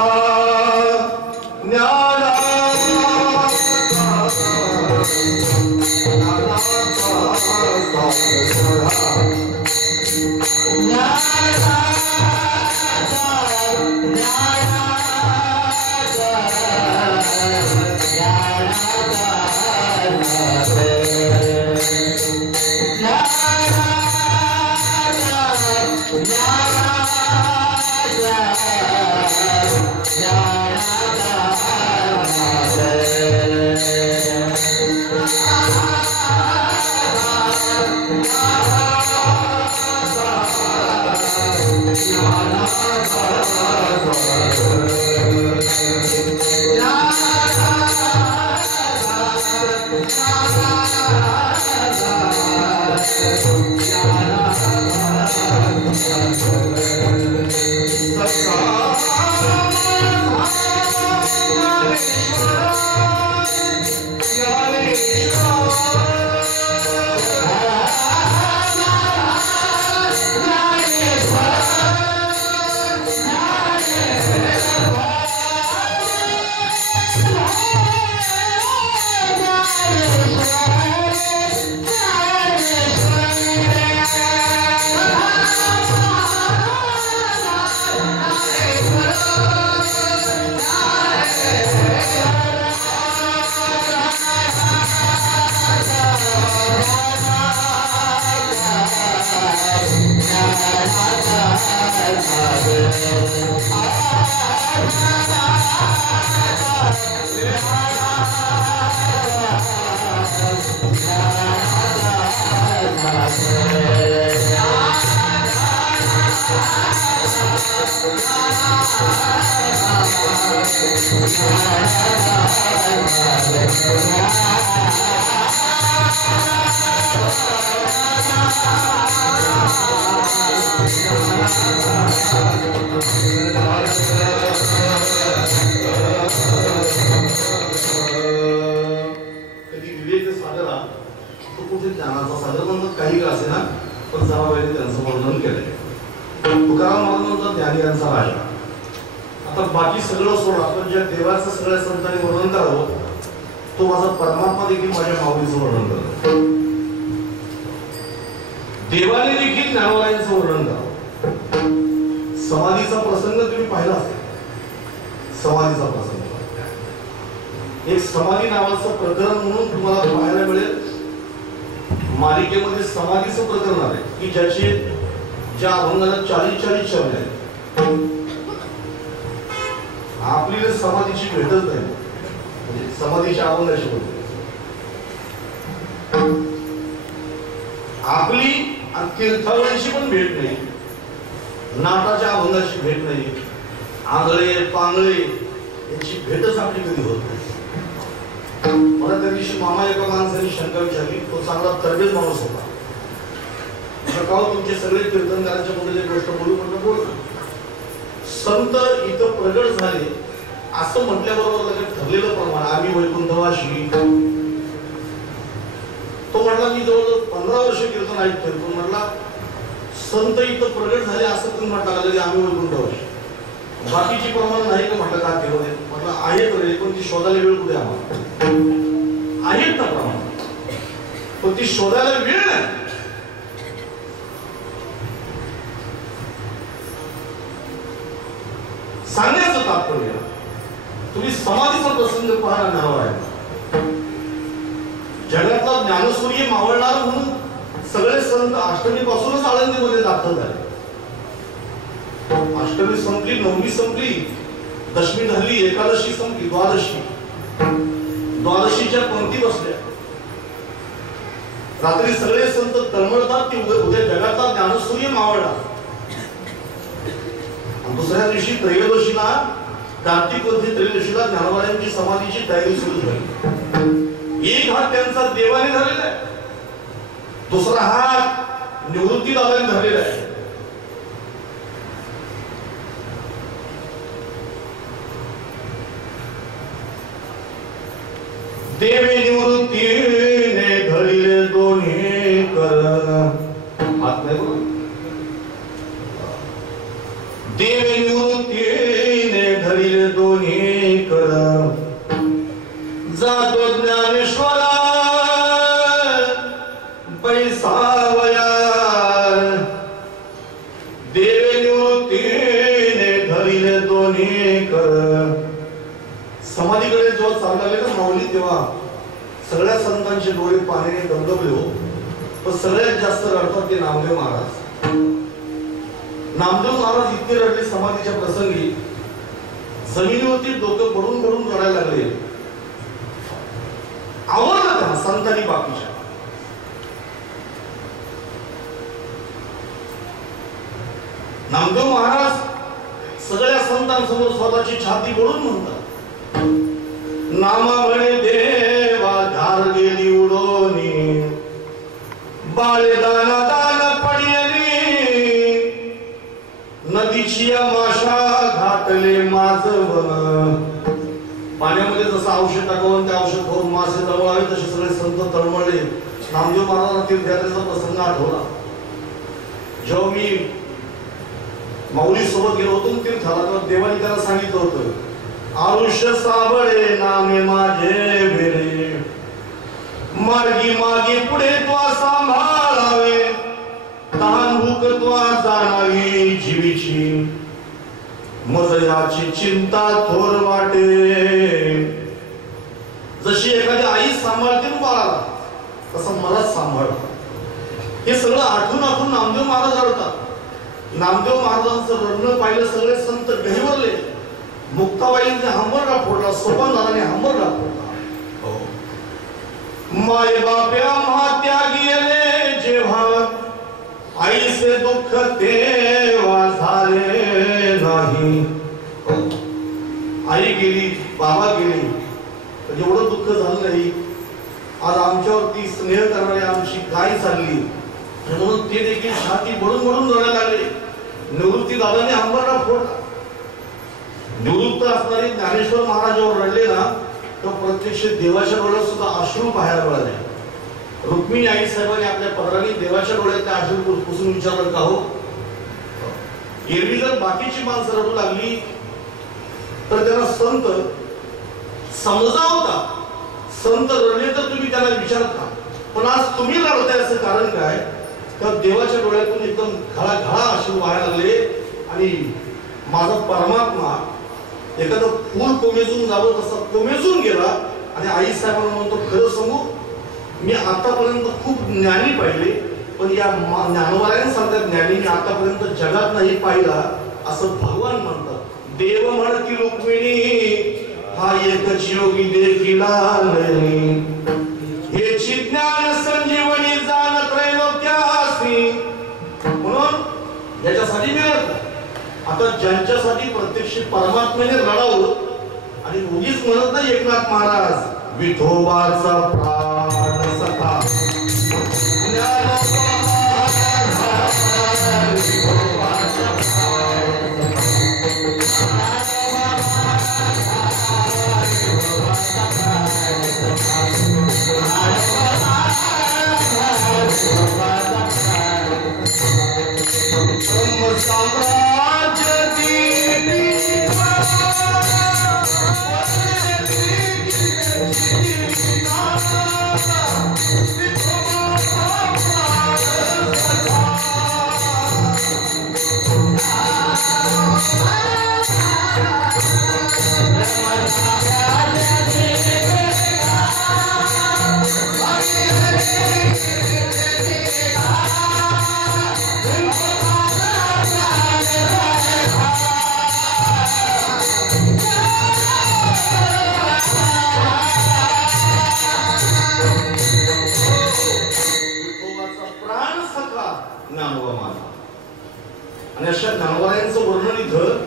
कधी विवेक सागरा तो कुठे ज्ञानाचा सागर म्हणतात. काही केलंय. तुकाराम महाराजांचा ज्ञानी यांचा राजा. आता बाकी सगळं सोडा, पण ज्या देवाचं सगळ्या संतांनी वर्णन करावं तो माझा परमात्मा देखील माझ्या माऊलीचं वर्णन करतो. देवाने देखील ज्ञानोबाईंचं वर्णन करावं. समाधीचा प्रसंग तुम्ही पाहिला असेल. समाधीचा प्रसंग एक समाधी नावाचं प्रकरण म्हणून तुम्हाला पाहायला मिळेल. मालिकेमध्ये समाधीचं प्रकरण आहे की ज्या अभंगाला 40-40 शब्द आहेत. आपली समाधीची भेटच नाही, म्हणजे समाधीच्या अभंगाची बोलतो आपली. तीर्थावळीची पण भेट नाही, नाटाच्या अभंगाची भेट नाही, आंधळे पांगळे याची भेटच आपली कधी होत नाही. मला त्या दिवशी मामा एका माणसाने शंका विचारली. तो चांगला तरबेज माणूस होता. तुमचे सगळे कीर्तनकारांच्या मध्ये गोष्ट बोलू म्हटलं बोल. संत इथं प्रगट झाले असं म्हटल्याबरोबर लगेच ठरलेलं प्रमाण आम्ही वैकुंठवाशी. तो म्हटला मी जवळजवळ 15 वर्ष कीर्तन ऐकतोय. तो म्हटला संत इथं प्रगट झाले असं तुम्ही म्हटलं लगे आम्ही वैकुंठवाशी. बाकीची प्रमाण नाही का म्हटलं का ते म्हटलं आहेत रे, पण ती शोधायला वेळ कुठे आम्हाला आहेत ना प्रमाण, पण ती शोधायला वेळ नाही. सांगण्याचं तात्पर्य तुम्ही समाधीचा प्रसंग पाहायला मिळावा आहे. जगातला ज्ञानसूर्य मावळणार म्हणून सगळे संत अष्टमी पासूनच आळंदीमध्ये दाखल झाले. अष्टमी संपली, नवमी संपली, दशमी झाली, एकादशी संपली, द्वादशीच्या पंक्ती बसल्या. रात्री सगळे संत तळमळतात की उद्या जगातला ज्ञानसूर्य मावळणार. दुसऱ्या दिवशी त्रयोदशीला, कार्तिक वद्य त्रयोदशीला ज्ञानोबांची समाधीची तयारी सुरू झाली. एक हात त्यांचा देवाने धरलेला आहे, दुसरा हात निवृत्ती दादाने धरलेला आहे. देवे निवृत्तीने धरले दोन्ही कर. हात नाही बोल. देवे निवृत्तीने धरले दोन्ही कर. जातो ज्ञानेश्वरा पैसावया. देवे निवृत्तीने धरले दोन्ही कर. समाधीकडे जेव्हा चालले ना माऊली, तेव्हा सगळ्या संतांचे डोळे पाण्याने डबडबले हो. पण सगळ्यात जास्त रडतात ते नामदेव महाराज. नामदेव महाराज इतके रडले समाधीच्या प्रसंगी, जमिनीवरती डोकं पडून पडून रडायला लागले. आवडलं त्या संतांनी बाकीच्या. नामदेव महाराज सगळ्या संतांसमोर स्वतःची छाती पडून म्हणतात, नामा म्हणे देवा धार गेली उडोनी. बाळे दाना दान पडियली. नदीची माशा घातले माझवण. पाण्यामध्ये जसं औषध टाकावं ते औषध खाऊन मासे तळमळावे तसे सगळे संत तळमळले. नामदेव महाराजांना तीर्थयात्रेचा प्रसंग आठवला. जेव्हा मी माऊली सोबत गेलो होतो तीर्थाला, तेव्हा देवानी त्याला सांगितलं होतं, आयुष्य साबळे नामे माझे बेरे. मार्गी मागे पुढे त्वा सांभाळावे. तहान भूक त्वा जाणावी जीवीची. मज याची चिंता थोर वाटे. जशी एखादी आई सांभाळते ना बाळाला, तसं मलाच सांभाळ. हे सगळं आठवून आठवून नामदेव महाराज रडतात. नामदेव महाराजांचं रडणं पाहिलं सगळे संत गहिवरले. मुक्ताबाईंनी हंबरडा फोडला, सोपानदाराने हंबरडा फोडला. माय बाप्या महात्यागी गेले जेव्हा, आईचे दुःख तेव्हा झाले नाही. आई गेली, बाबा गेली, एवढं दुःख झालं नाही. आज आमच्यावरती स्नेह करणारी आमची गाय चालली, म्हणून ते देखील छाती बडून बडून रडायला लागले. निवृत्ती दादाने हंबरडा फोडला. निवृत्त असणारे ज्ञानेश्वर महाराजांवर रडले ना, तर प्रत्यक्ष देवाच्या डोळ्यात सुद्धा अश्रू पाहायला मिळाले. रुक्मिणी आई साहेबांनी आपल्या पदराने देवाच्या डोळ्यात अश्रू पुसून विचारलं, का हो एरवी जर बाकीची माणसं रडू लागली तर त्यांना संत समजावता, संत रडले तर तुम्ही त्याला विचारता, पण आज तुम्ही रडताय असं कारण काय? तर देवाच्या डोळ्यातून एकदम घळाघळा अश्रू व्हायला लागले आणि माझा परमात्मा एखादं फूल कोमेजून जावं तसा कोमेजून गेला आणि आई साहेबांना म्हणतो, खरं सांगू मी आतापर्यंत खूप ज्ञानी पाहिले, पण या ज्ञानोबायांसारख्या ज्ञानी मी आतापर्यंत जगात नाही पाहिला असं भगवान म्हणतात. देव म्हणती रुक्मिणी हा एकच योगी देखिला नाही, हेची ज्ञान संजीवनी जाण त्रैलोक्यासी. म्हणून याच्यासाठी मिळत आता ज्यांच्यासाठी प्रत्यक्ष परमात्म्याने रडावं आणि उगीच म्हणत नाही एकनाथ महाराज विठोबाचा प्राण सखा आणि अशा ज्ञानोबायांचं वर्णन इथं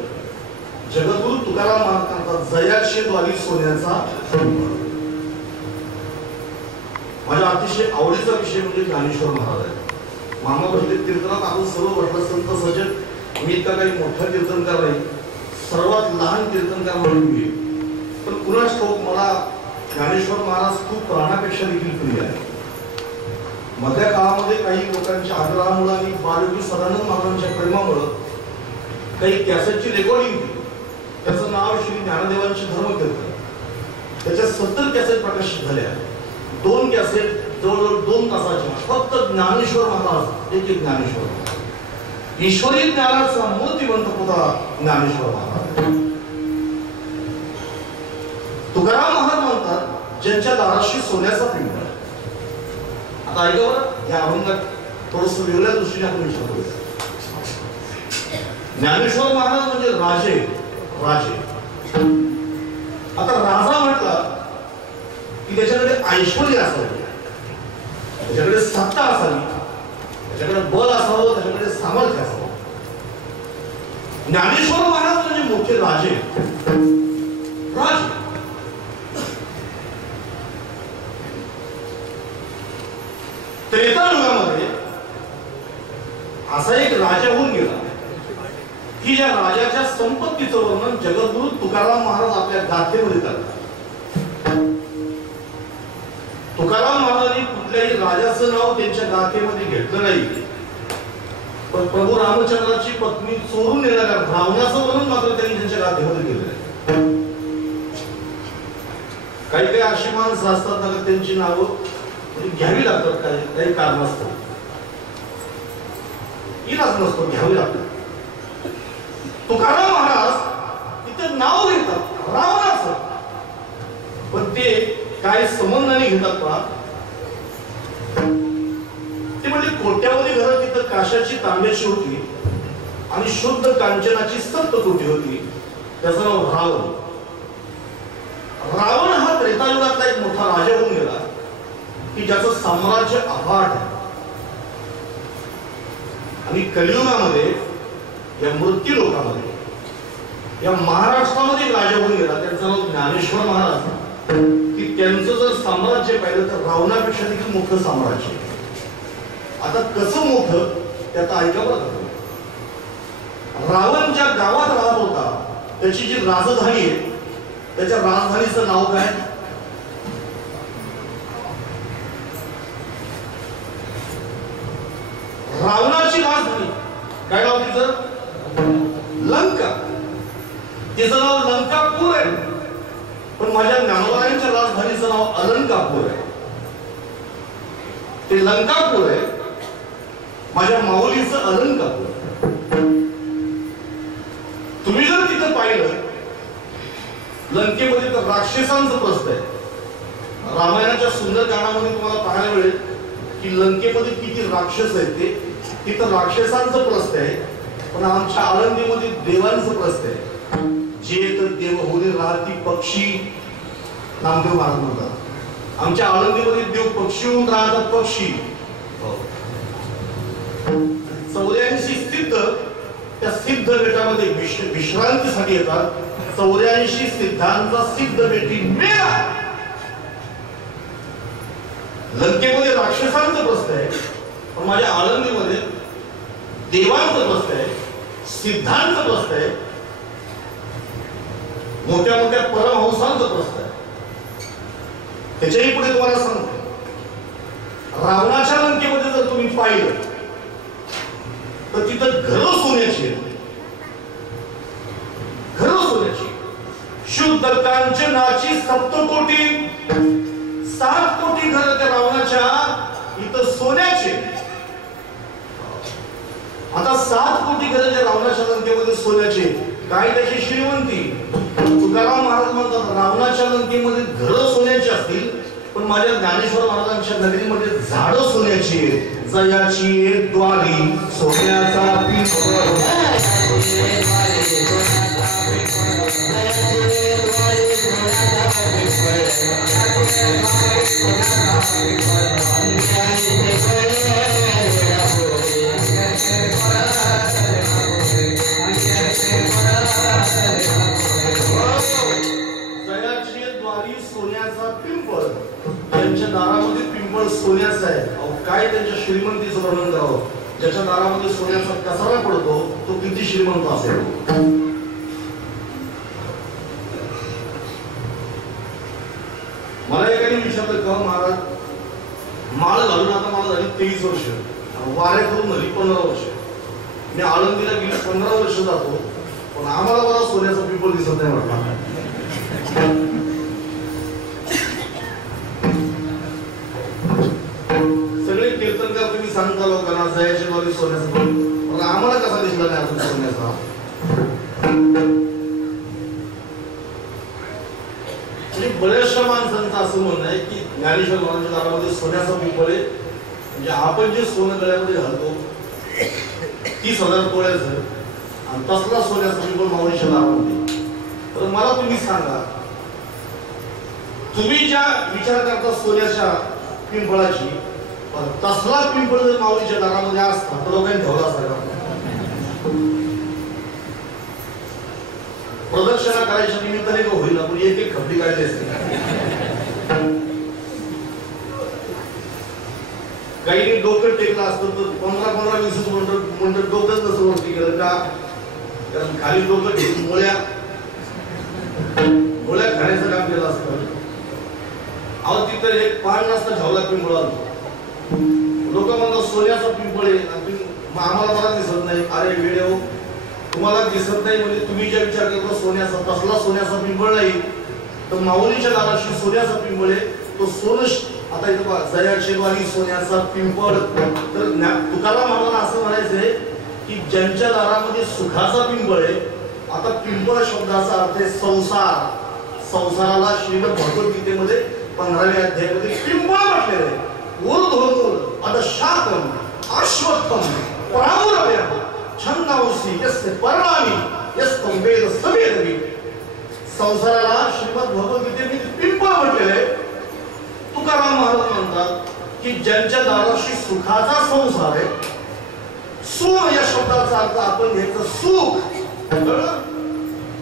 जगद्गुरु तुकाराम महाराज जयाचे द्वारी सोन्याचा. माझ्या अतिशय आवडीचा विषय म्हणजे ज्ञानेश्वर महाराज आहे. मामा भरते कीर्तनात आपण सर्व म्हटलं संत सजग, मी इतका काही मोठा कीर्तनकार नाही, सर्वात लहान कीर्तनकार म्हणून मी, पण कुणाच ठाऊक मला ज्ञानेश्वर महाराज खूप प्राणापेक्षा देखील प्रिय आहे. मधल्या काळामध्ये काही लोकांच्या आग्रहामुळे आणि बालयोगी सदानंद महाराजांच्या प्रेमामुळे काही कॅसेटची रेकॉर्डिंग केली. त्याचं नाव श्री ज्ञानदेवांची धर्मकीर्तन. त्याच्या 70 कॅसेट प्रकाशित झाल्या. 2 कॅसेट जवळजवळ 2 तासाच्या, फक्त ज्ञानेश्वर महाराज, एक ज्ञानेश्वर, ईश्वरी ज्ञानाचा मूर्तिमंत पुतळा ज्ञानेश्वर महाराज. तुकाराम महाराज म्हणतात ज्यांच्या दाराशी सोन्याचा पिंड. आता ऐका बरं, या अभंगात थोडस वेगळ्या दृष्टीने आपण विचार करूया. ज्ञानेश्वर महाराज म्हणजे राजे, राजे. आता राजा म्हटला की त्याच्याकडे ऐश्वर्य असावे, त्याच्याकडे सत्ता असावी, त्याच्याकडे बल असावं, त्याच्याकडे सामर्थ्य असावं. ज्ञानेश्वर महाराज म्हणजे मोठे राजे, राजे. त्रेतायुगामध्ये असा एक राजा होऊन गेला की ज्या राजाच्या संपत्तीचं वर्णन जगद्गुरु तुकाराम महाराज आपल्या गाथेमध्ये करतात. तुकाराम महाराजांनी कुठल्याही राजाचं नाव त्यांच्या गाथेमध्ये घेतलं नाही, पण प्रभू रामचंद्राची पत्नी चोरून नेणाऱ्या रावणाचं वर्णन मात्र त्यांनी त्यांच्या गाथेमध्ये केलेलं आहे. काही काही अशी माणसं असतात ना, त्यांची नावं घ्यावी लागतात, काही कारण असतं, इलाज नसतो, घ्यावी लागतात. तुकाराम महाराज इथे नाव घेतात रावणाचं, पण ते काय संबंधाने घेतात पहा. ते म्हणजे कोट्यावधी घरात तिथं काशाची तांब्याची होती आणि शुद्ध कांचनाची सप्त कोटी होती. त्याचं नाव रावण. रावण हा त्रेतायुगातला एक मोठा राजा होऊन गेला की ज्याचं साम्राज्य अफाट आहे. आणि कलियुगामध्ये या मृत्यू लोकांमध्ये या महाराष्ट्रामध्ये राजा होऊन गेला, त्यांचं नाव ज्ञानेश्वर महाराज. की त्यांचं जर साम्राज्य पाहिलं तर रावणापेक्षा देखील मोठं साम्राज्य. आता कसं मोठं त्याचा ऐका बरं. रावण ज्या गावात राहत होता त्याची जी राजधानी आहे, त्याच्या राजधानीचं नाव काय? रावणाची राजधानी काय नाव तिचं? तिचं नाव लंकापूर आहे, पण माझ्या ज्ञानोबांच्या राजधानीचं नाव अलंकापूर आहे. ते लंकापूर आहे, माझ्या माऊलीचं अलंकापूर. तुम्ही जर तिथं पाहिलं लंकेमध्ये तर राक्षसांचं प्रस्थ आहे. रामायणाच्या सुंदर गाण्यामध्ये तुम्हाला पाहायला मिळेल की लंकेमध्ये किती राक्षस आहेत. ते तिथं राक्षसांचं प्रस्थ आहे, पण आमच्या आळंदीमध्ये देवांचं प्रस्थ आहे. जे तर देव होणे राहती पक्षी, नामदेव महाराज म्हणतात. आमच्या आळंदीमध्ये देव पक्षी होऊन राहतात. पक्षी 84 सिद्ध त्या सिद्ध बेटामध्ये विश्रांतीसाठी येतात. 84 सिद्धांचा सिद्ध बेटी मेळा. लंकेमध्ये राक्षसांचं प्रस्थ आहे, पण माझ्या आळंदीमध्ये देवांचं प्रस्थ आहे, सिद्धांचं प्रस्थ आहे, मोठ्या मोठ्या परमहंसांचं प्रस्थ आहे. त्याच्याही पुढे तुम्हाला सांगतो, रावणाच्या लंकेमध्ये जर तुम्ही पाहिलं तर तिथं घरं सोन्याची आहेत. घरं सोन्याची, शुद्ध कांचनाची सप्तकोटी, 7 कोटी घरं त्या रावणाच्या इथं सोन्याचे. आता 7 कोटी घरं त्या रावणाच्या लंकेमध्ये सोन्याचे, काय त्याची श्रीमंती. तुकाराम महाराज म्हणतात रावणाच्या लंकेमध्ये घरं सोन्याची असतील, पण माझ्या ज्ञानेश्वर महाराजांच्या नगरीमध्ये झाडं सोन्याची आहेत. जयाची द्वारी सोन्याचा पिंपळ, जयाची द्वारी सोन्याचा पिंपळ. त्यांच्या दारामध्ये पिंपळ सोन्याचा आहे. काय त्यांच्या श्रीमंतीचं वर्णन करावं. ज्याच्या दारामध्ये सोन्याचा कसारा पडतो तो किती श्रीमंत असेल. मला एकाने विचारलं का महाराज, माळ घालून आता मला झाली 23 वर्ष, वाऱ्या करून झाली 15 वर्ष. मी आळंदीला गेली 15 वर्ष जातो, पण आम्हाला बरा सोन्याचा पिंपळ दिसत नाही म्हटलं. सगळे कीर्तनकार तुम्ही सांगता लोकांना जयाची द्वारी सोन्याचा, पण आम्हाला कसा दिसला नाही अजून सोन्याचा. बऱ्याचशा माणसांचं असं म्हणणं आहे की ज्ञानेश्वर महाराजांच्या दारामध्ये सोन्याचा पिंपळ आहे, म्हणजे आपण जे सोनं गळ्यामध्ये घालतो 30,000 तोळ्याचं, आणि तसला सोन्याचा पिंपळ माऊलीच्या दारामध्ये. तर मला तुम्ही सांगा, तुम्ही ज्या विचार करता सोन्याच्या पिंपळाची, तसला पिंपळ जर माऊलीच्या दारामध्ये असता तर लोकांनी ठेवला असता का? प्रदक्षिणा करायच्या निमित्ताने का होईल आपण एक एक खपडी काढली असते. काही डोकं टेकलं असतं तर 15-20 मिनिटं डोकंच नसं वरती केलं का, कारण खाली डोकं टेकून मुळ्या खाण्याचं काम केलं असतं. अहो तिथं एक पान नसतं ठेवला पिंपळा. लोक म्हणतात सोन्याचा पिंपळ आहे, आम्हाला मला दिसत नाही. अरे वेळेव, तुम्हाला दिसत नाही म्हणजे तुम्ही ज्या विचार करता सोन्याचा, तसला सोन्याचा पिंपळ नाही. तर माऊलीच्या दाराशी सोन्याचा पिंपळ आहे. तो सोनं आता इथं पहा, जयाची द्वारी सोन्याचा पिंपळ. तर तुकाराम महाराजांना असं म्हणायचंय की ज्यांच्या दारामध्ये सुखाचा पिंपळ आहे. आता पिंपळ शब्दाचा अर्थ आहे संसार. संसाराला श्रीमद भगवद्गीतेमध्ये 15व्या अध्यायामध्ये पिंपळ म्हटलेलं आहे. ऊर्ध्वमूल अधशाकम अश्वत्थम परामूलव्यम छंदांसी यस्य पर्णानि यस्तं वेद सवेदवि. संसाराला श्रीमद भगवद्गीतेमध्ये पिंपळ म्हटलेलं आहे. तुकाराम महाराज म्हणतात की ज्यांच्या दाराशी सुखाचा संसार आहे. सुख या शब्दाचा अर्थ आपण घ्यायचं सुख.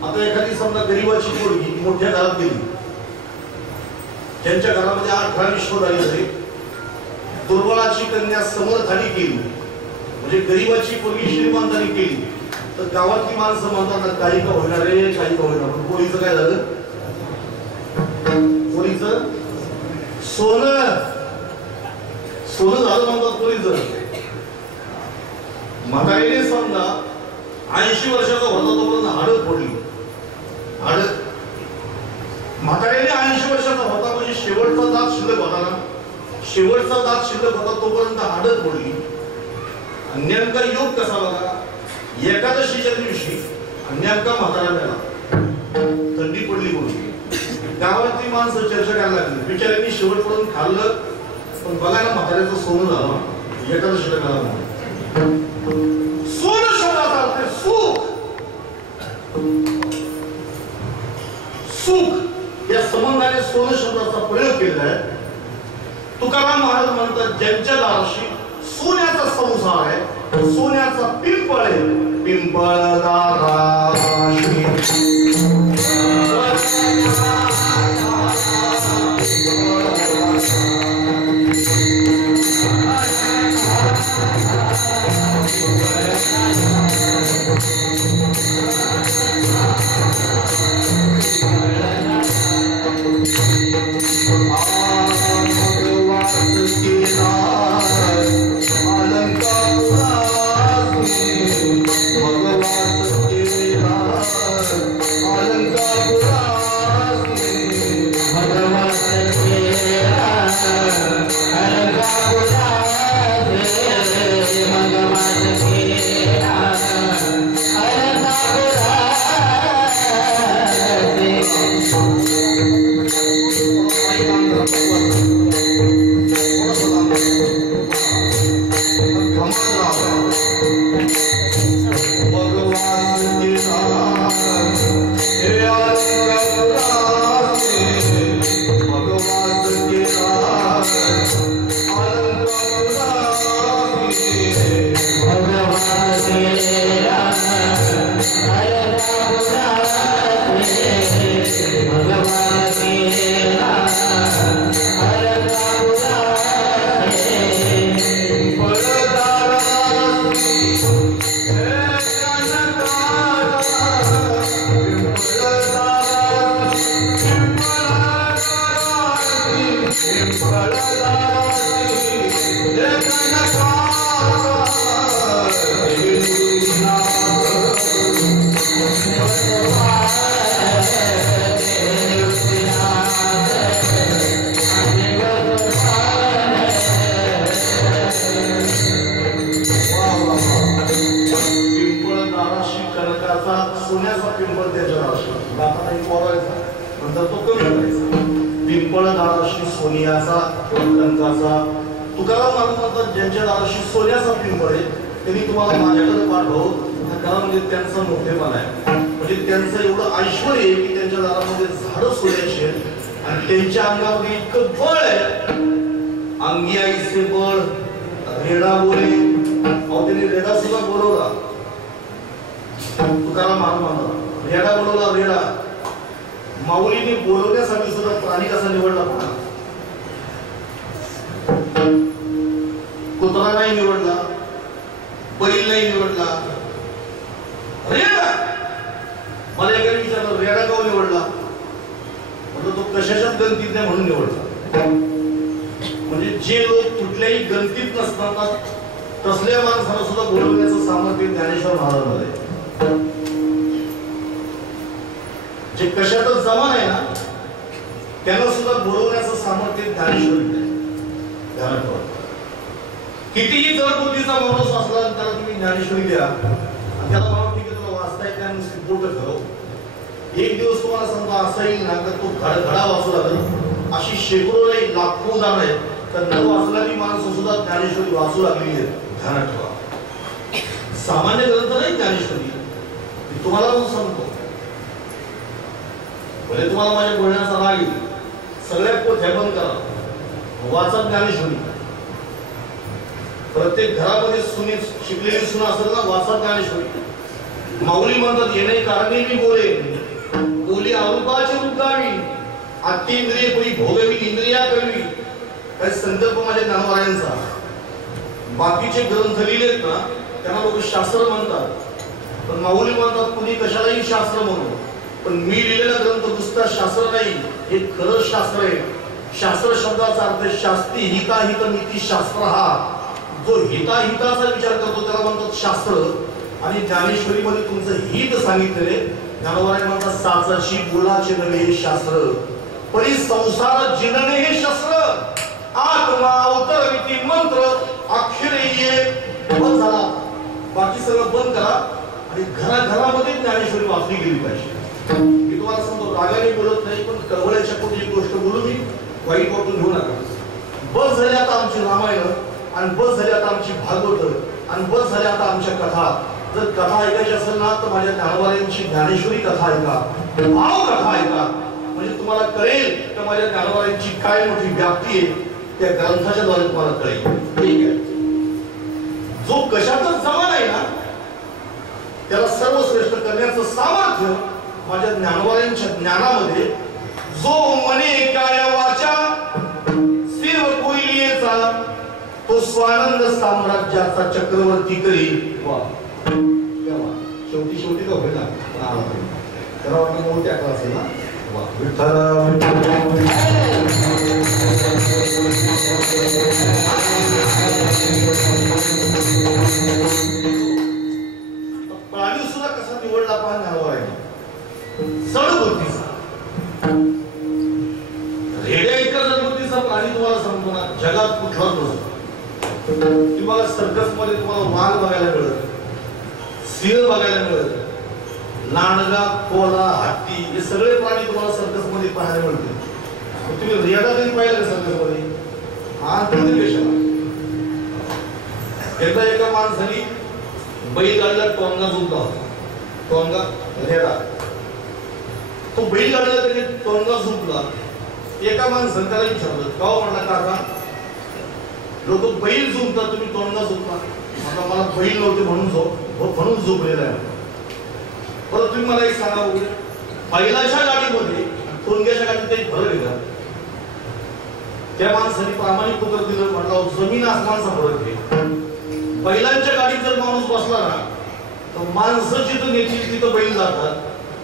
आता एखादी समजा गरीबाची पोरगी मोठ्या घरात गेली, ज्यांच्या घरामध्ये 18 विश्व झाली, दुर्बळाची कन्या समर्थानी केली, म्हणजे गरीबाची पोरगी श्रीमंतानी केली, तर गावातली माणसं म्हणतात काही का होणार रे, काही का होणार. पण पोरीचं काय झालं? पोरीचं सोनं झालं म्हणतात पोरीचं. म्हातारीने समजा 80 वर्षाचा होता तोपर्यंत हाडं फोडली. म्हाताऱ्याने 80 वर्षाचा होता म्हणजे शेवटचा दात शिल्लक होता ना, शेवटचा दात शिल्लक होता तोपर्यंत हाडच मोडली. नेमका योग कसा बघा, एकादशीच्या दिवशी नेमका म्हातारा मेला, थंडी पडली म्हणून गावातली माणसं चर्चा करायला लागली. बिचाऱ्यांनी शेवटपर्यंत खाल्लं, पण बघा ना म्हाताऱ्याचं सोनं झालं एकादशीला मेला म्हणून. सोनं शब्दाचा अर्थ सुख, सुख या संबंधाने सोनं शब्दाचा प्रयोग केलाय. तुकाराम महाराज म्हणतात ज्यांच्या दाराशी सोन्याचा संसार आहे, सोन्याचा पिंपळ आहे, पिंपळ दाराशी सोन्याचा पिंपळ त्याच्या दाराशी बापाने पोरायचा नंतर तो कमी करायचा. पिंपळ दाराशी सोन्याचा कणकाचा. तुकाराम महाराज म्हणतात ज्यांच्या दाराशी सोन्याचा पिंपळ आहे त्यांनी तुम्हाला माझ्याकडे पाठव. कारण म्हणजे त्यांचा मोठेपणा आहे, म्हणजे त्यांचं एवढं ऐश्वर आहे की त्यांच्या दारामध्ये झाडं सोन्याची आहेत आणि त्यांच्या अंगामध्ये इतकं बळ आहे. अंगी आईचे बळ, रेडा बोले. अहो त्यांनी रेडा सुद्धा बोलवला. तुकाराम महाराज म्हणतात रेडा बोलवला. रेडा माऊलीने बोलवण्यासाठी सुद्धा प्राणी कसा निवडला होता. कुत्रा नाही निवडला, बैल नाही निवडला, रेडा. मला एकाने विचारलं रेडा का निवडला, म्हणजे तो कशाच्याच गणतीत नाही म्हणून निवडला. म्हणजे जे लोक कुठल्याही गणतीत नसतात तसल्या माणसाला सुद्धा बोलवण्याचं सामर्थ्य ज्ञानेश्वर महाराजांमध्ये. जे कशातच जमा आहे ना त्यांना सुद्धा बोलवण्याचं सामर्थ्य ज्ञानेश्वरी. कितीही जर बुद्धीचा माणूस असला त्याला तुम्ही ज्ञानेश्वरी द्या आणि त्याला म्हणा ठीक आहे तुला वाचता येत नाही नुसती बोट ठरव. एक दिवस तुम्हाला समजा असा येईल ना तर तो घडा वाचू लागेल. अशी शेकडो नाही लाखो उदाहरण आहेत. तर न वाचणारी माणसं सुद्धा ज्ञानेश्वरी वाचू लागली आहेत. ध्यानात ठेवा, सामान्य ग्रंथ नाही ज्ञानेश्वरी. मी तुम्हाला म्हणून सांगतो, भले तुम्हाला माझ्या बोलण्याचा राग येईल, सगळ्यात पोथ्या बंद करा, वाचा ज्ञानेश्वरी. प्रत्येक घरामध्ये सुनी शिकलेली सुना असेल ना, वाचा ज्ञानेश्वरी. माऊली म्हणतात येणे कारणे मी बोले, बोली अरूपाचे उद्गावी, अतींद्रिय कोणी भोगवी इंद्रिया कळवी. काही संकल्प माझ्या ज्ञानवाऱ्यांचा. बाकीचे ग्रंथ लिहिलेत ना त्यांना लोक शास्त्र म्हणतात, पण माऊली म्हणतात कुणी कशालाही शास्त्र म्हणू, पण मी लिहिलेला ग्रंथ नुसता शास्त्र नाही, हे खरं शास्त्र आहे. शास्त्र शब्दाचा अर्थ शास्त्री हिताहित नीती शास्त्र. हा जो हिताहिताचा विचार करतो त्याला म्हणतात शास्त्र. आणि ज्ञानेश्वरी मध्ये तुमचं हित सांगितले. ज्ञानोबा म्हणतात साचाची बोलाचे नवे शास्त्र. परी संसार जिनने हे शस्त्र आत्मा अवतरविती मंत्र अक्षरे ये बंद झाला. बाकी सगळं बंद करा आणि घराघरामध्ये ज्ञानेश्वरी वाचली गेली पाहिजे. मी तुम्हाला सांगतो रागाने बोलत नाही, पण कळवळ्याच्या कोणती गोष्ट बोलू मी वाईट वाटून घेऊ नका. बस झाली आता आमची रामायण, आणि बस झाली आता आमची भागवत, आणि बस झाली आता आमच्या कथा. जर कथा ऐकायची असेल ना तर माझ्या ज्ञानोबांची ज्ञानेश्वरी कथा ऐका, भाव कथा ऐका, म्हणजे तुम्हाला कळेल की माझ्या ज्ञानोबांची काय मोठी व्याप्ती आहे. त्या ग्रंथाच्या द्वारे तुम्हाला कळेल. ठीक आहे. जो कशातच जमा नाही ना त्याला सर्वश्रेष्ठ करण्याचं सामर्थ्य माझ्या ज्ञानोबांच्या ज्ञानामध्ये. जो मने काय वाचा सेव कोइलियेचा तो स्वानंद साम्राज्याचा चक्रवर्ती करी. वा शेवटी शेवटी का होईल ना त्याला वाटलं मोठ्या असेल ना. वा प्राणी सुद्धा कसा निवडला पाहिजे ज्ञानोबांनी. जड बुद्धीचा रेड्या इतका जड बुद्धीचा प्राणी तुम्हाला सांगतो ना जगात कुठलाच नसतो. तुम्हाला सर्कस मध्ये तुम्हाला वाघ बघायला मिळत, सिंह बघायला मिळत, लांडगा, कोला, हत्ती हे सगळे प्राणी तुम्हाला सर्कस मध्ये पाहायला मिळते. तुम्ही रेडा कधी पाहिलं का सर्कस मध्ये? एकदा एका माणसाने बैलगाडीला टोंगा झुकला होता. टोंगा रेडा तो बैलगाडीला त्याने टोंगा झुकला. एका माणसाने त्याला विचारलं का म्हणला काका लोक बैल झुकतात तुम्ही टोंगा झुकता. आता मला बैल नव्हते म्हणून झोपलेला आहे. परत तुम्ही मला एक सांगा वगैरे बैलाच्या गाडीमध्ये टोंग्याच्या गाडीत काही फरक आहे का? त्या माणसाने प्रामाणिक उत्तर दिलं, म्हटलं जमीन आसमानचा फरक आहे. बैलांच्या गाडीत जर माणूस बसला ना तर माणसं जिथं नेतील तिथं बैल जातात,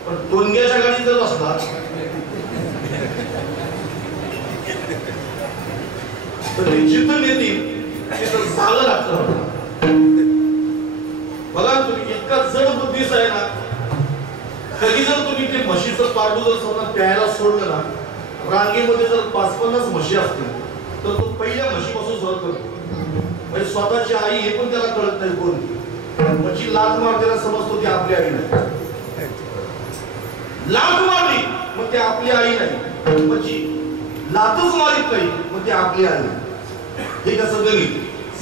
पण टोंग्याच्या गाडीत जर बसला तर जिथं नेतील तिथं झालं लागतं. बघा तुम्ही इतका जड बुद्धीचा आहे ना. कधी जर तुम्ही ते म्हशीचं पारडू जर समजा प्यायला सोडलं ना, रांगेमध्ये जर 5-50 म्हशी असतील तर तो पहिल्या म्हशीपासून सुरुवात करतो. म्हणजे स्वतःची आई हे पण त्याला कळत नाही कोण. म्हशी लाथ मारतेला समजतो ती आपली आई नाही. लाथ मारली मग ती आपली आई नाही. म्हशी लाथच मारित नाही मग ती आपली आई. हे कसं गणित.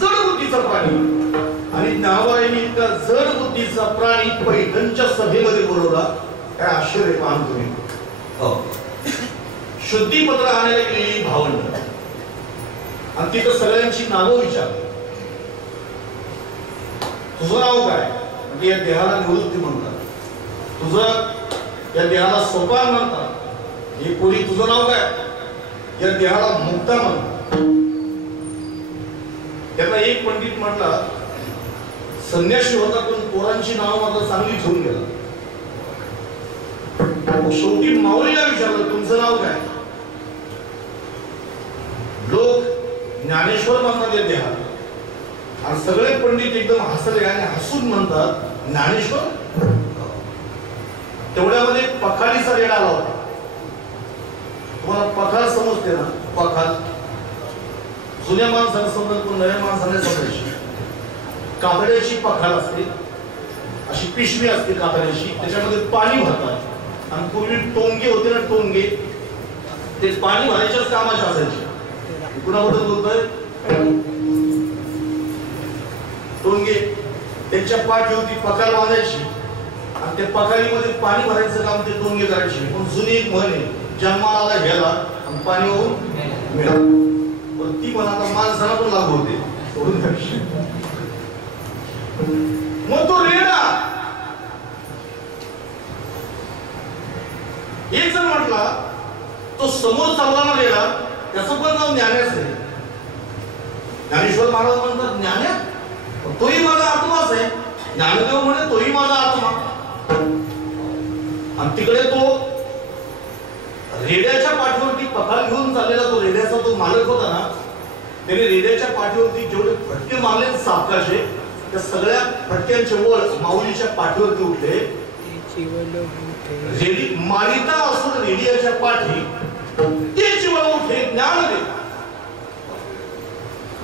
जड बुद्धीचा प्राणी. आणि ज्ञानोबांनी इतका जड बुद्धीचा प्राणी पैठणच्या सभेमध्ये बोलवला. काय आश्चर्य पाहून तुम्ही. शुद्धीपत्र आणायला गेलेली भावंड आणि तिथं सगळ्यांची नावं विचारली. तुझं नाव काय? म्हणजे या देहाला निवृत्ती म्हणतात. तुझं या देहाला सोपान म्हणतात. हे कोणी तुझं नाव काय? या देहाला मुक्ता म्हणतात. त्याला एक पंडित म्हटला संन्यासी होता पण पोरांची नाव मात्र चांगली ठेवून गेला. शेवटी माऊलीला विचारलं तुमचं नाव काय? लोक ज्ञानेश्वर म्हणतात या देहा. आणि सगळे पंडित एकदम हसले आणि हसून म्हणतात ज्ञानेश्वर. तेवढ्यामध्ये पखालीचा रेडा आला होता. तुम्हाला पखाल समजते ना? पखाल जुन्या माणसाने समजत पण नव्या माणसाने समजायची. कातड्याची पखाल असते, अशी पिशवी असते कातड्याची, त्याच्यामध्ये पाणी भरतात. आणि पूर्वी टोंगे होते ना टोंगे, ते पाणी भरायच्याच कामाचे असायचे. कुणाबद्दल बोलतोय? टोंगे. त्यांच्या पाठीवरती पखाल बांधायची आणि त्या पखालीमध्ये पाणी भरायचं काम ते टोंगे करायचे. पण जुनी एक म्हण आहे, जन्माला घ्यायला आणि पाणी वाहून मिळालं. पण ती म्हण आता माणसाला पण लागू होते. मग तो रेडा एक जण म्हटला तो समोर चालला रेडा त्याचं पण नाव ज्ञानेश आहे. ज्ञानेश्वर महाराज म्हणतात ज्ञान्या तोही माझा आत्माच आहे. ज्ञानदेव म्हणे तोही माझा आत्मा. आणि तिकडे तो रेड्याच्या पाठीवरती पखाल घेऊन चाललेला तो रेड्याचा तो मालक होता ना, त्याने रेड्याच्या पाठीवरती जेवढे फटके मारले सापकाचे त्या सगळ्या फटक्यांचे वळ माऊलीच्या पाठीवरती उठले. रेडी मारिता असून रेडियाच्या पाठी ते जीवन मोठे ज्ञान दे.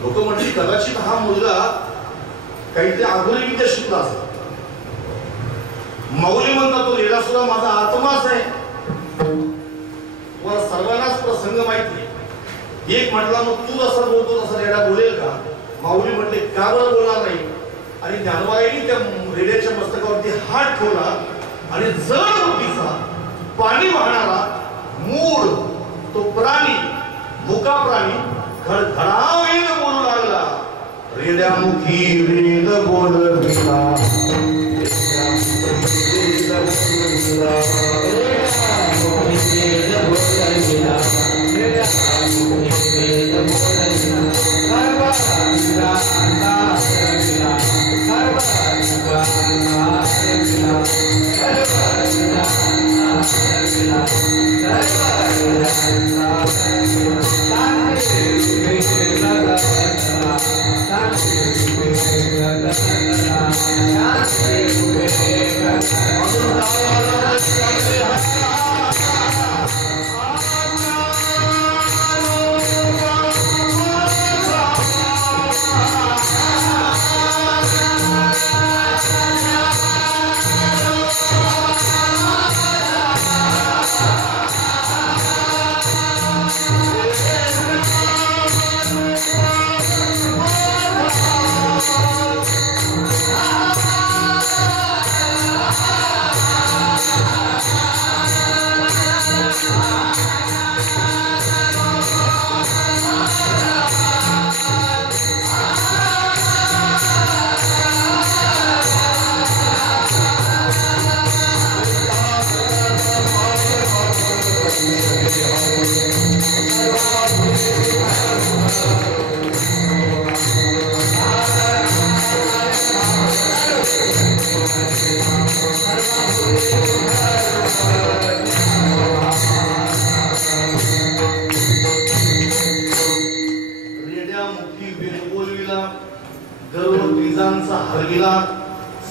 लोक म्हटली कदाचित हा मुलगा काहीतरी आधुनिक विद्या शिकला असेल. माऊली म्हणतात तो रेडा सुद्धा माझा आत्माच आहे. तुम्हाला सर्वांनाच प्रसंग माहिती. एक म्हटला मग तू जसं बोलतो तसं रेडा बोलेल का? माऊली म्हटले का बरं बोलणार नाही. आणि ज्ञानोबाईंनी त्या रेड्याच्या मस्तकावरती हात ठेवला आणि जड बुद्धीचा पाणी वाहणारा मूळ तो प्राणी मुका प्राणी खडखडावेल बोलू लागला. रेड्यामुखी वेद बोलविला.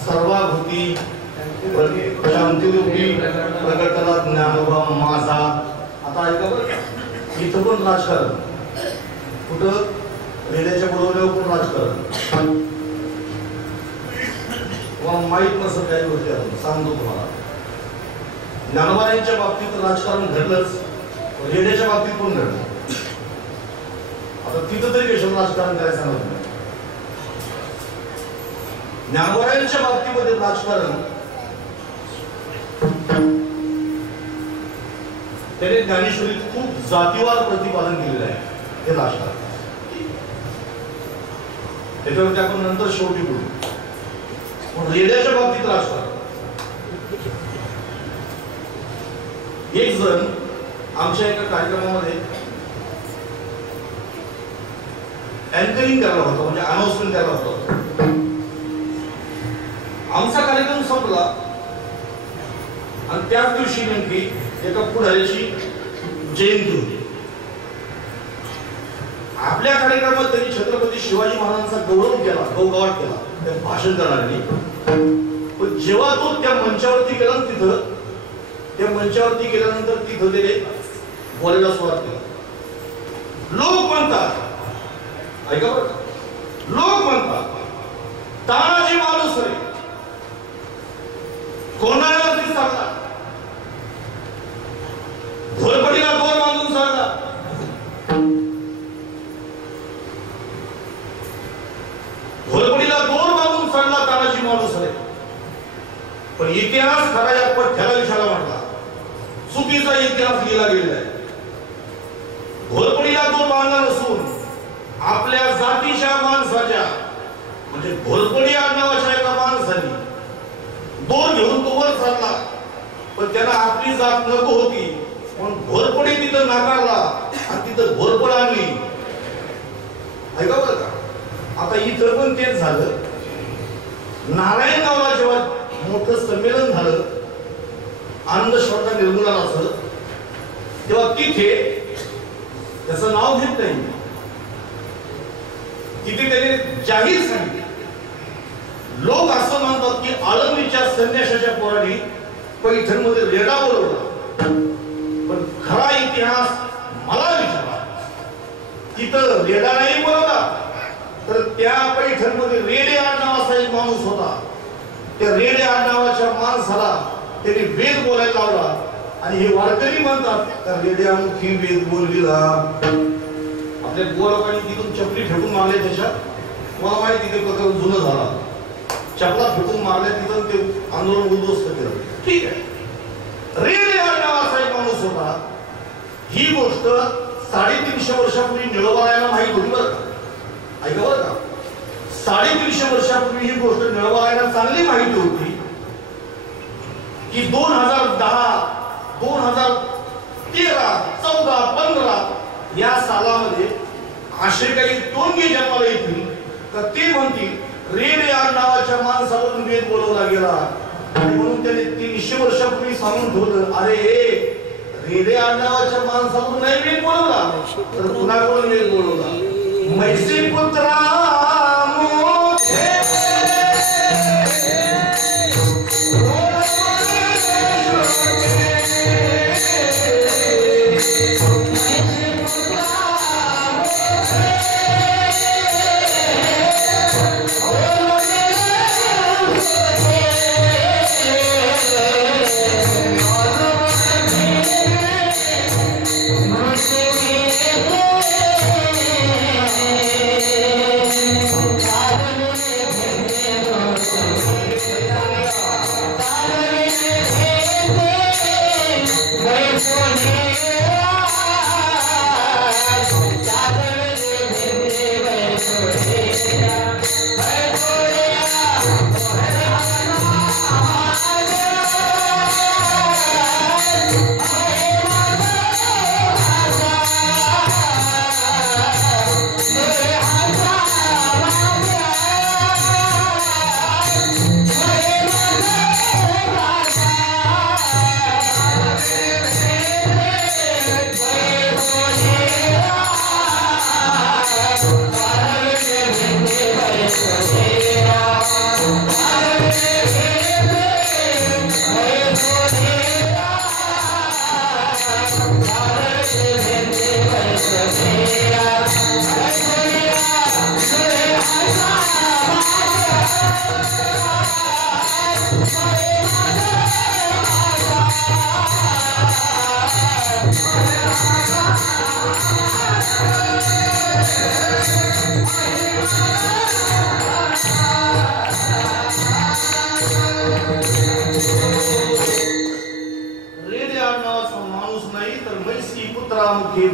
सर्वाभूती शांतिरूपी प्रगटला ज्ञानोबा माझा. आता ऐका बरं इथं पण राजकारण कुठं रेड्याच्या बोलवल्यावर पण राजकारण माहित नसं काही गोष्टी सांगतो तुम्हाला. ज्ञानोबाईंच्या बाबतीत राजकारण घडलंच, रेड्याच्या बाबतीत पण घडलं. आता तिथं तरी कशाला राजकारण करायचं सांगत. ज्ञानोबाईंच्या बाबतीमध्ये राजकारण त्याने ज्ञानेश्वरीत खूप जातीवाद प्रतिपादन केलेलं आहे. हे राजकारण त्याच्यावरती आपण नंतर शेवटी बोलू. पण रेड्याच्या बाबतीत राजकारण एक जण आमच्या एका कार्यक्रमामध्ये अँकरिंग करायला होता, म्हणजे अनाउन्समेंट करायला होता. आमचा कार्यक्रम संपला आणि त्याच दिवशी नेमकी एका पुढाऱ्याची जयंती होती. आपल्या कार्यक्रमात त्यांनी छत्रपती शिवाजी महाराजांचा गौरव केला, गौरवाट केला त्या भाषण करणाऱ्यांनी. पण जेव्हा तो त्या मंचावरती गेला तिथं त्या मंचावरती गेल्यानंतर तिथं त्याने बोलायला सुरुवात केली. लोक म्हणतात, ऐका बरं, लोक म्हणतात तानाजी माणूस रे कोणावरती चालला, घोरपडीला दोर बांधून चालला. घोरपडीला दोर बांधून चालला तानाजी माणूस रे. पण इतिहास खरा या पठ्याला विषयाला म्हटला, चुकीचा इतिहास लिहिला गेलेला आहे. घोरपडीला दोर बांधला नसून आपल्या जातीच्या माणसाच्या, म्हणजे घोरपडी आडनावाच्या एका माणसाने दोर घेऊन तो वर चालला. पण त्यांना आपली जात नको होती म्हणून घोरपडी तिथं नाकारला आणि तिथं घोरपड आणली. ऐका बरं का, आता इथं पण तेच झालं. नारायणगावला जेव्हा मोठं संमेलन झालं अंधश्रद्धा निर्मूलनाचं, तेव्हा तिथे त्याचं नाव घेत नाही, तिथे त्याने जाहीर सांगितले. लोक असं म्हणतात की आळंदीच्या संन्याशाच्या पोरांनी पैठणमध्ये रेडा बोलवला. पण खरा इतिहास मला विचारा, तिथं रेडा नाही बोलवला, तर त्या पैठणमध्ये रेडे आडनावाचा एक माणूस होता. त्या रेडे आडनावाच्या माणसाला त्यांनी वेद बोलायला लावला. आणि हे वारकरी म्हणतात त्या रेड्यामुखी वेद बोलविला. आपल्या गोरकांनी तिथून चपली फेकून मारल्या. त्याच्यात मला माहिती ते प्रकार जुनं झाला. चपला फेकून मारल्या, तिथं ते आंदोलन उद्ध्वस्त केलं. ठीक आहे, रेडे आडनावाचा एक माणूस होता. ही गोष्ट 350 वर्षापूर्वी निळवायला माहित होती बरं का. ऐका बरं का, 350 वर्षापूर्वी ही गोष्ट निळवायला चांगली माहिती होती की 2010, 2013, 14, 15 या सालामध्ये असे काही टोनगे जन्माला येतील तर ते म्हणतील रेडे नावाच्या माणसावरून वेद बोलवला गेला. आणि म्हणून त्याने 300 वर्षापूर्वी सांगून ठेवलं, अरे रेडे नावाच्या माणसावरून नाही वेद बोलवला, तर कुणाकडून वेद बोलवला? मैसी पुत्रा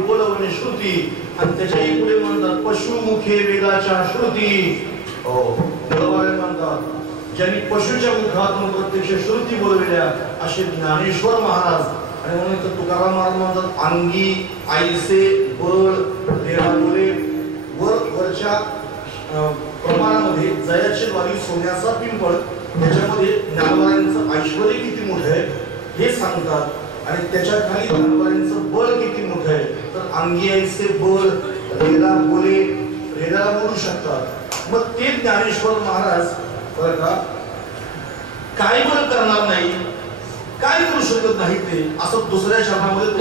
बोलवणे श्रुती. आणि त्याच्याही पुढे म्हणतात पशुमुखे वेदाच्या श्रुती. म्हणतात ज्यांनी पशुच्या मुखातून प्रत्यक्ष श्रुती बोलविल्या असे ज्ञानेश्वर महाराज. आणि म्हणून तुकाराम महाराज म्हणतात अंगी आईसे बळ रेडा बोले. वरच्या प्रमाणामध्ये जयाचे वाली सोन्याचा पिंपळ, त्याच्यामध्ये ज्ञानवारांचं ऐश्वर किती मोठं आहे हे सांगतात. आणि त्याच्या खाली ज्ञानवारांचं बळ किती मोठं आहे तर अंगी आईसे बळ रेडा बोले, रेडाला बोलू शकतात. मग ते ज्ञानेश्वर महाराज बरं का काय बरं करणार नाही, काय करू शकत नाही ते असं दुसऱ्या शब्दामध्ये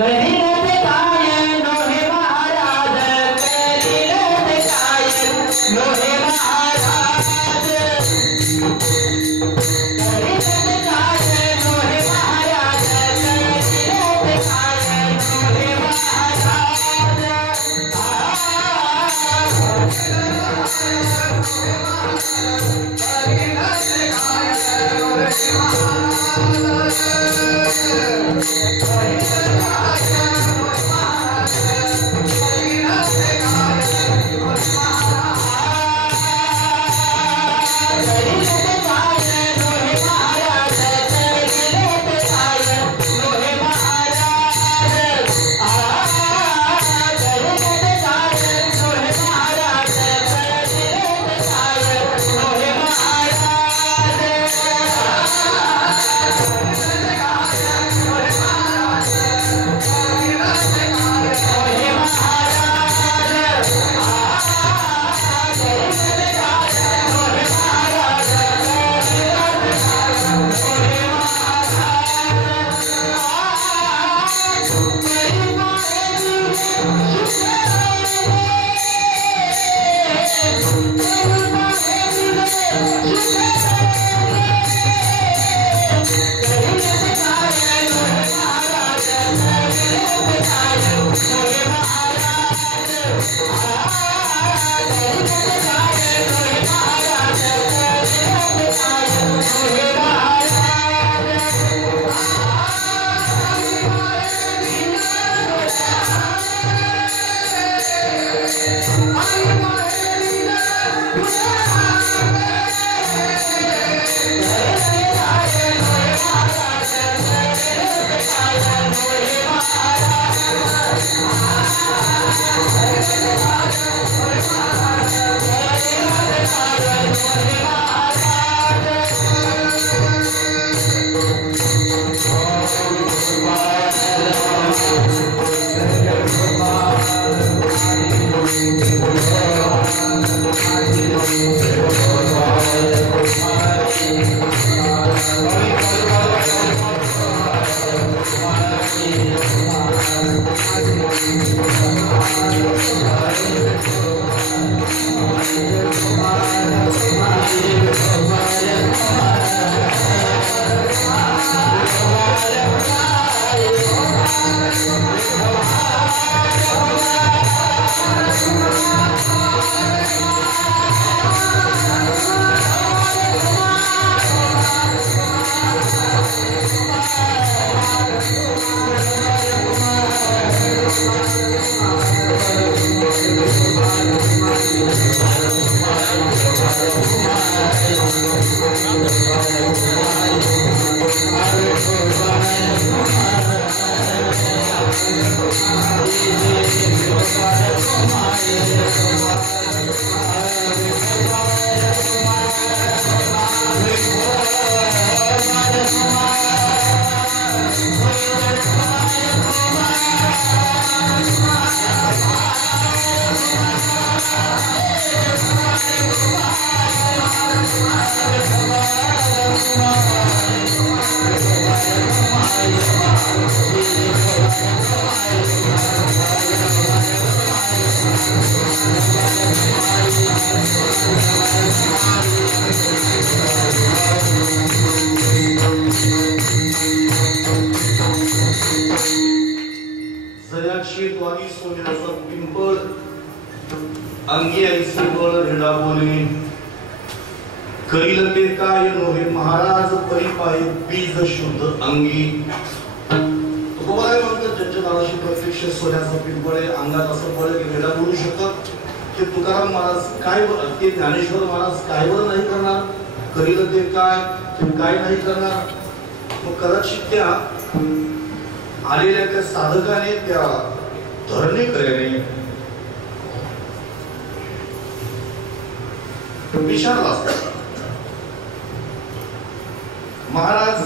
अंगी ऐसी बळ रेडा बोले करील ते काय नोहे महाराज परिपाय बीज शुद्ध अंगी तुम्हाला म्हणतात ज्यांच्या नावाशी प्रत्यक्ष सोन्याचा पिंपळ आहे अंगात असं बळ की रेडा बोलू शकतात की तुकाराम महाराज काय ते ज्ञानेश्वर महाराज काय वर नाही करणार करील ते काय नाही करणार मग कदाचित त्या आलेल्या त्या साधकाने त्या धरणेकऱ्याने विचारला महाराज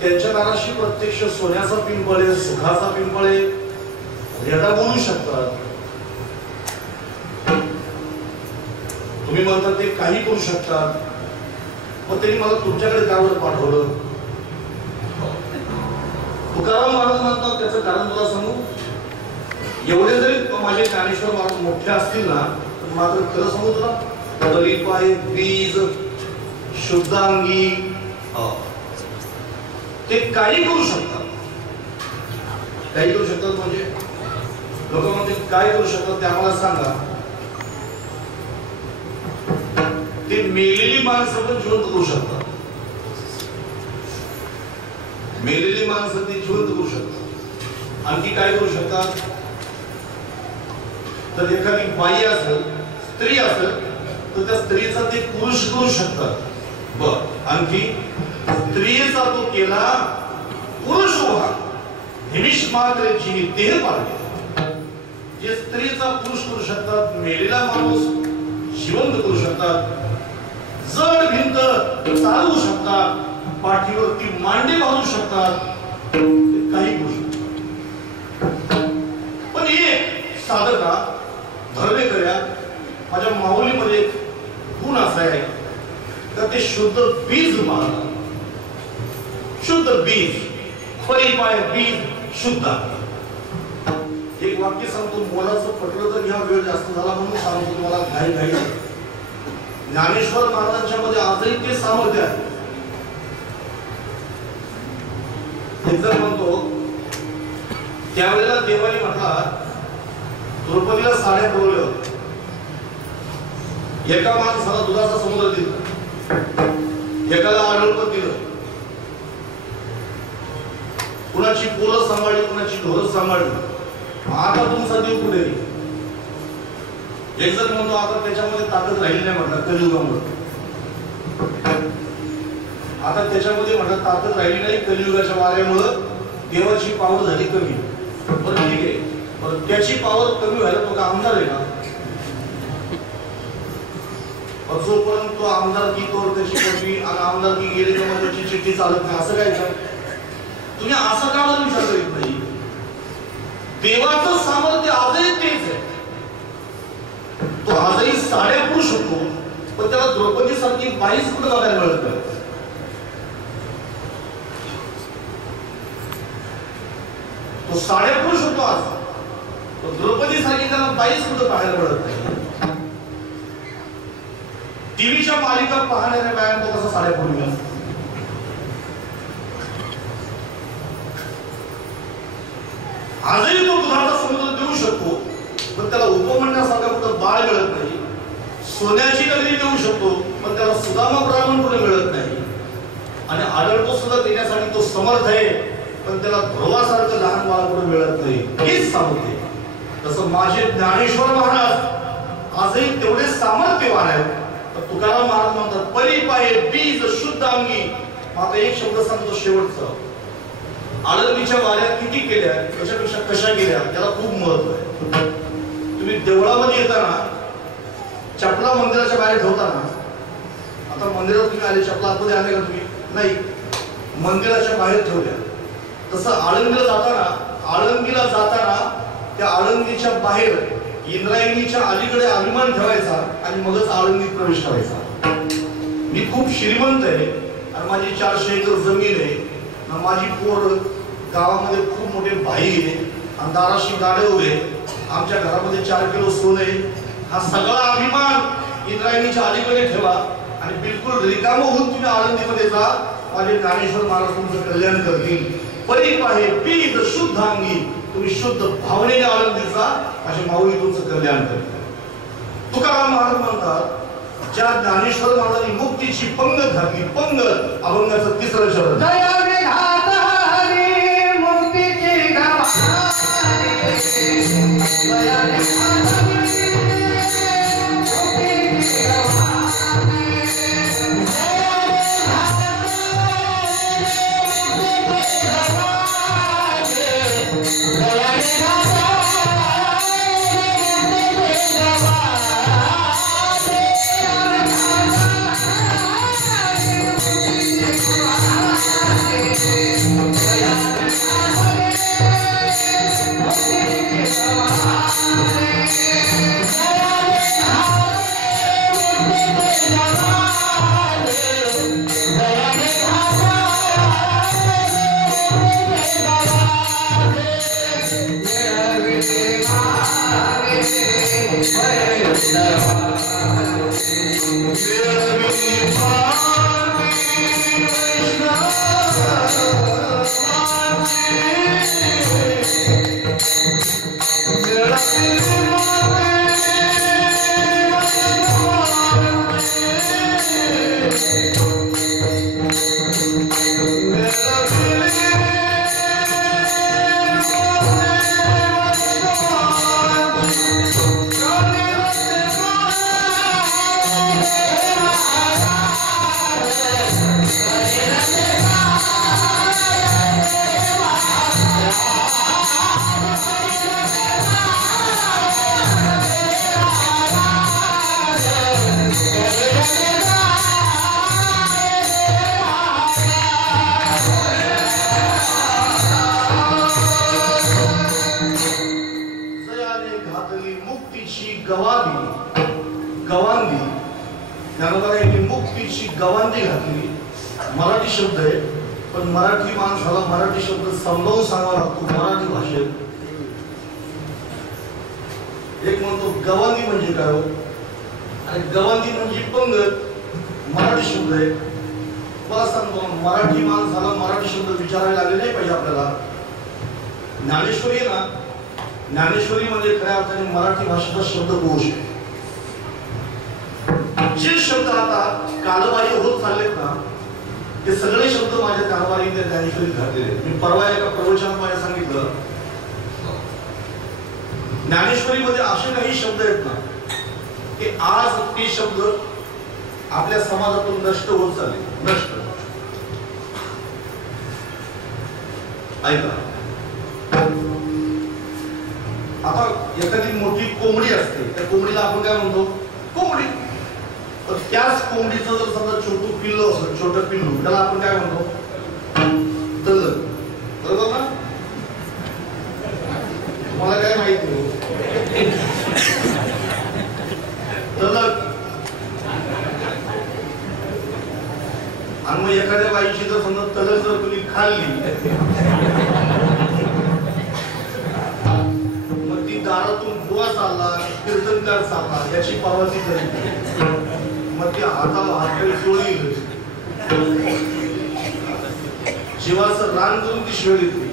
त्यांच्या नाराशी प्रत्यक्ष सोन्याचा पिंपळ आहे सुखाचा पिंपळ आहे रेडा बोलू शकतात तुम्ही म्हणतात ते काही करू शकतात मग त्यांनी मला तुमच्याकडे त्यावर पाठवलं तुकाराम महाराज म्हणतात त्याचं कारण तुला सांगू एवढे जरी माझे ज्ञानेश्वर महाराज मोठे असतील ना तर मात्र खरं सांगू तुला परिपाय बीज शुद्धांगी ते काही करू शकतात काही करू शकतात म्हणजे लोक म्हणते काय करू शकतात ते आम्हाला सांगा ते मेलेली माणसं पण जिवंत करू शकतात मेलेली माणसं ते जिवंत करू शकतात आणखी काय करू शकतात तर एखादी बाई असेल स्त्री असेल तर त्या स्त्रीचा ते पुरुष करू शकतात बर आणखी स्त्रीचा तो केला पुरुष उभा निमिष मात्र जीवी देह पाळले जे स्त्रीचा पुरुष करू शकतात मेलेला माणूस जिवंत करू शकतात जड भिंत चालवू शकतात पाठीवरती मांडे बांधू शकतात काही करू शकतात पण एक साधका धरणे कऱ्या माझ्या माऊलीमध्ये गुण असा आहे तर ते शुद्ध बीज मानतात शुद्ध बीज परिपाय बीज शुद्ध एक वाक्य सांगतो मोलाचं पटलं तर ह्या वेळ जास्त झाला म्हणून सांगतो तुम्हाला घाई घाई ज्ञानेश्वर महाराजांच्या मध्ये आजही ते सामर्थ्य आहे जर म्हणतो त्यावेळेला देवानी म्हटला द्रौपदीला साड्या पुरवल्या होत्या एका माणसाला दुधाचा समुद्र दिला एकाला आढळपत दिलं कुणाची पोरं सांभाळली कुणाची ढोरं सांभाळली आता तुमचा देव कुठे एक जण म्हणतो आता त्याच्यामध्ये ताकद राहिली नाही म्हणतात कलियुगामुळे आता त्याच्यामध्ये म्हणतात ताकद राहिली नाही कलियुगाच्या वाऱ्यामुळे देवाची पावर झाली कमी बरं ठीक आहे पण त्याची पावर कमी व्हायला तो का आमदार आहे ना जोपर्यंत तो आमदारकी तोर त्याची पदवी आणि आमदारकी गेली तेव्हा त्याची चिठ्ठी चालत नाही असं काय तुम्ही असं का मला विचार करीत नाही देवाचं सामर्थ्य आजही तेच आहे तो आजही साड्या पुरू शकतो पण त्याला द्रौपदी सारखी बाईच कुठे बघायला मिळत नाही तो साड्या पुरू शकतो आज द्रौपदी सारखी त्याला बाईच कुठे पाहायला मिळत नाही टीव्हीच्या मालिका पाहणाऱ्या बायांना तो कसा साड्या पुरविला आजही तो दुधाचा समुद्र देऊ शकतो पण त्याला उपमंडळासारखा कुठं बाळ मिळत नाही सोन्याची नगरी देऊ शकतो पण त्याला सुदामा ब्राह्मण कुठे मिळत नाही आणि आढळतो सुद्धा देण्यासाठी तो समर्थ आहे पण त्याला ध्रुवासारखं लहान बाळ कुठे मिळत नाही हेच सांगते तसं माझे ज्ञानेश्वर महाराज आजही तेवढे सामर्थ्यवान आहेत तुकाराम महाराज म्हणतात परिपाय बीज शुद्ध अंगी आता एक शब्द सांगतो शेवटचा आळंदीच्या वाऱ्या किती केल्या त्याच्यापेक्षा कशा गेल्या याला खूप महत्व आहे. तुम्ही देवळामध्ये येताना चपला मंदिराच्या बाहेर ठेवताना, आता मंदिरात तुम्ही आले, चपला आतमध्ये आले का तुम्ही? नाही, मंदिराच्या बाहेर ठेवल्या. तसं आळंदीला जाताना त्या आळंदीच्या बाहेर इंद्रायणीच्या अलीकडे अभिमान ठेवायचा आणि मगच आळंदीत प्रवेश करायचा. मी खूप श्रीमंत आहे आणि माझी 400 एकर जमीन आहे, माझी पोर गावामध्ये खूप मोठे भाई आहे आणि दाराशी गाडे उभे, आमच्या घरामध्ये 4 किलो सोनं आहे. हा सगळा अभिमान इंद्रायणीच्या अलीकडे ठेवा आणि बिलकुल रिकाम होऊन तुम्ही आळंदीमध्ये जा. माझे ज्ञानेश्वर महाराज तुमचं कल्याण करतील. परीप आहे पीत शुद्ध अंगी, तुम्ही शुद्ध भावनेने आळंदीत जा, असे माऊली तुमचं कल्याण करतील. तुकाराम महाराज म्हणतात, ज्या ज्ञानेश्वर महाराजांनी मुक्तीची पंगत घातली, पंगत अभंगाचं 3रं शरण, मुक्तीची गवांधी घातली. मराठी शब्द आहे, पण मराठी माणसाला मराठी शब्द समजावून सांगावा लागतो मराठी भाषेत. एक म्हणतो गवांधी म्हणजे काय हो, आणि गवांधी म्हणजे पंगत, मराठी शब्द आहे. मला सांगतो, मराठी माणसाला मराठी शब्द विचारायला लागले नाही पाहिजे आपल्याला. ज्ञानेश्वरी ना, ज्ञानेश्वरी म्हणजे खऱ्या अर्थाने मराठी भाषेचा शब्दकोश आहे. जे शब्द आता कालबाह्य होत चाललेत ना, ते सगळे शब्द माझ्या कालबाह्य ज्ञानेश्वरीत घातलेले. मी परवा एका प्रवचनात माझ्या सांगितलं, ज्ञानेश्वरीमध्ये असे काही शब्द आहेत ना की आज ते शब्द आपल्या समाजातून नष्ट होत चालले. नष्ट. ऐका, आता एखादी मोठी कोंबडी असते, त्या कोंबडीला आपण काय म्हणतो? कोंबडी. तर त्याच कोंबडीचं जर समजा छोटं पिल्लू असतं, छोटं पिल्लू, त्याला आपण काय म्हणतो? तलग. बरोबर ना? तुम्हाला काय माहिती? तलग. आणि मग एखाद्या बाईची जर समजा तलग जर तुम्ही खाल्ली, मग ती दारातून बुवा चालला, कीर्तनकार चालला, याची पावती करेल. मग ती हाताला हातकरी चोळी, जीवाचं रान करून ती शिवाय घेतली.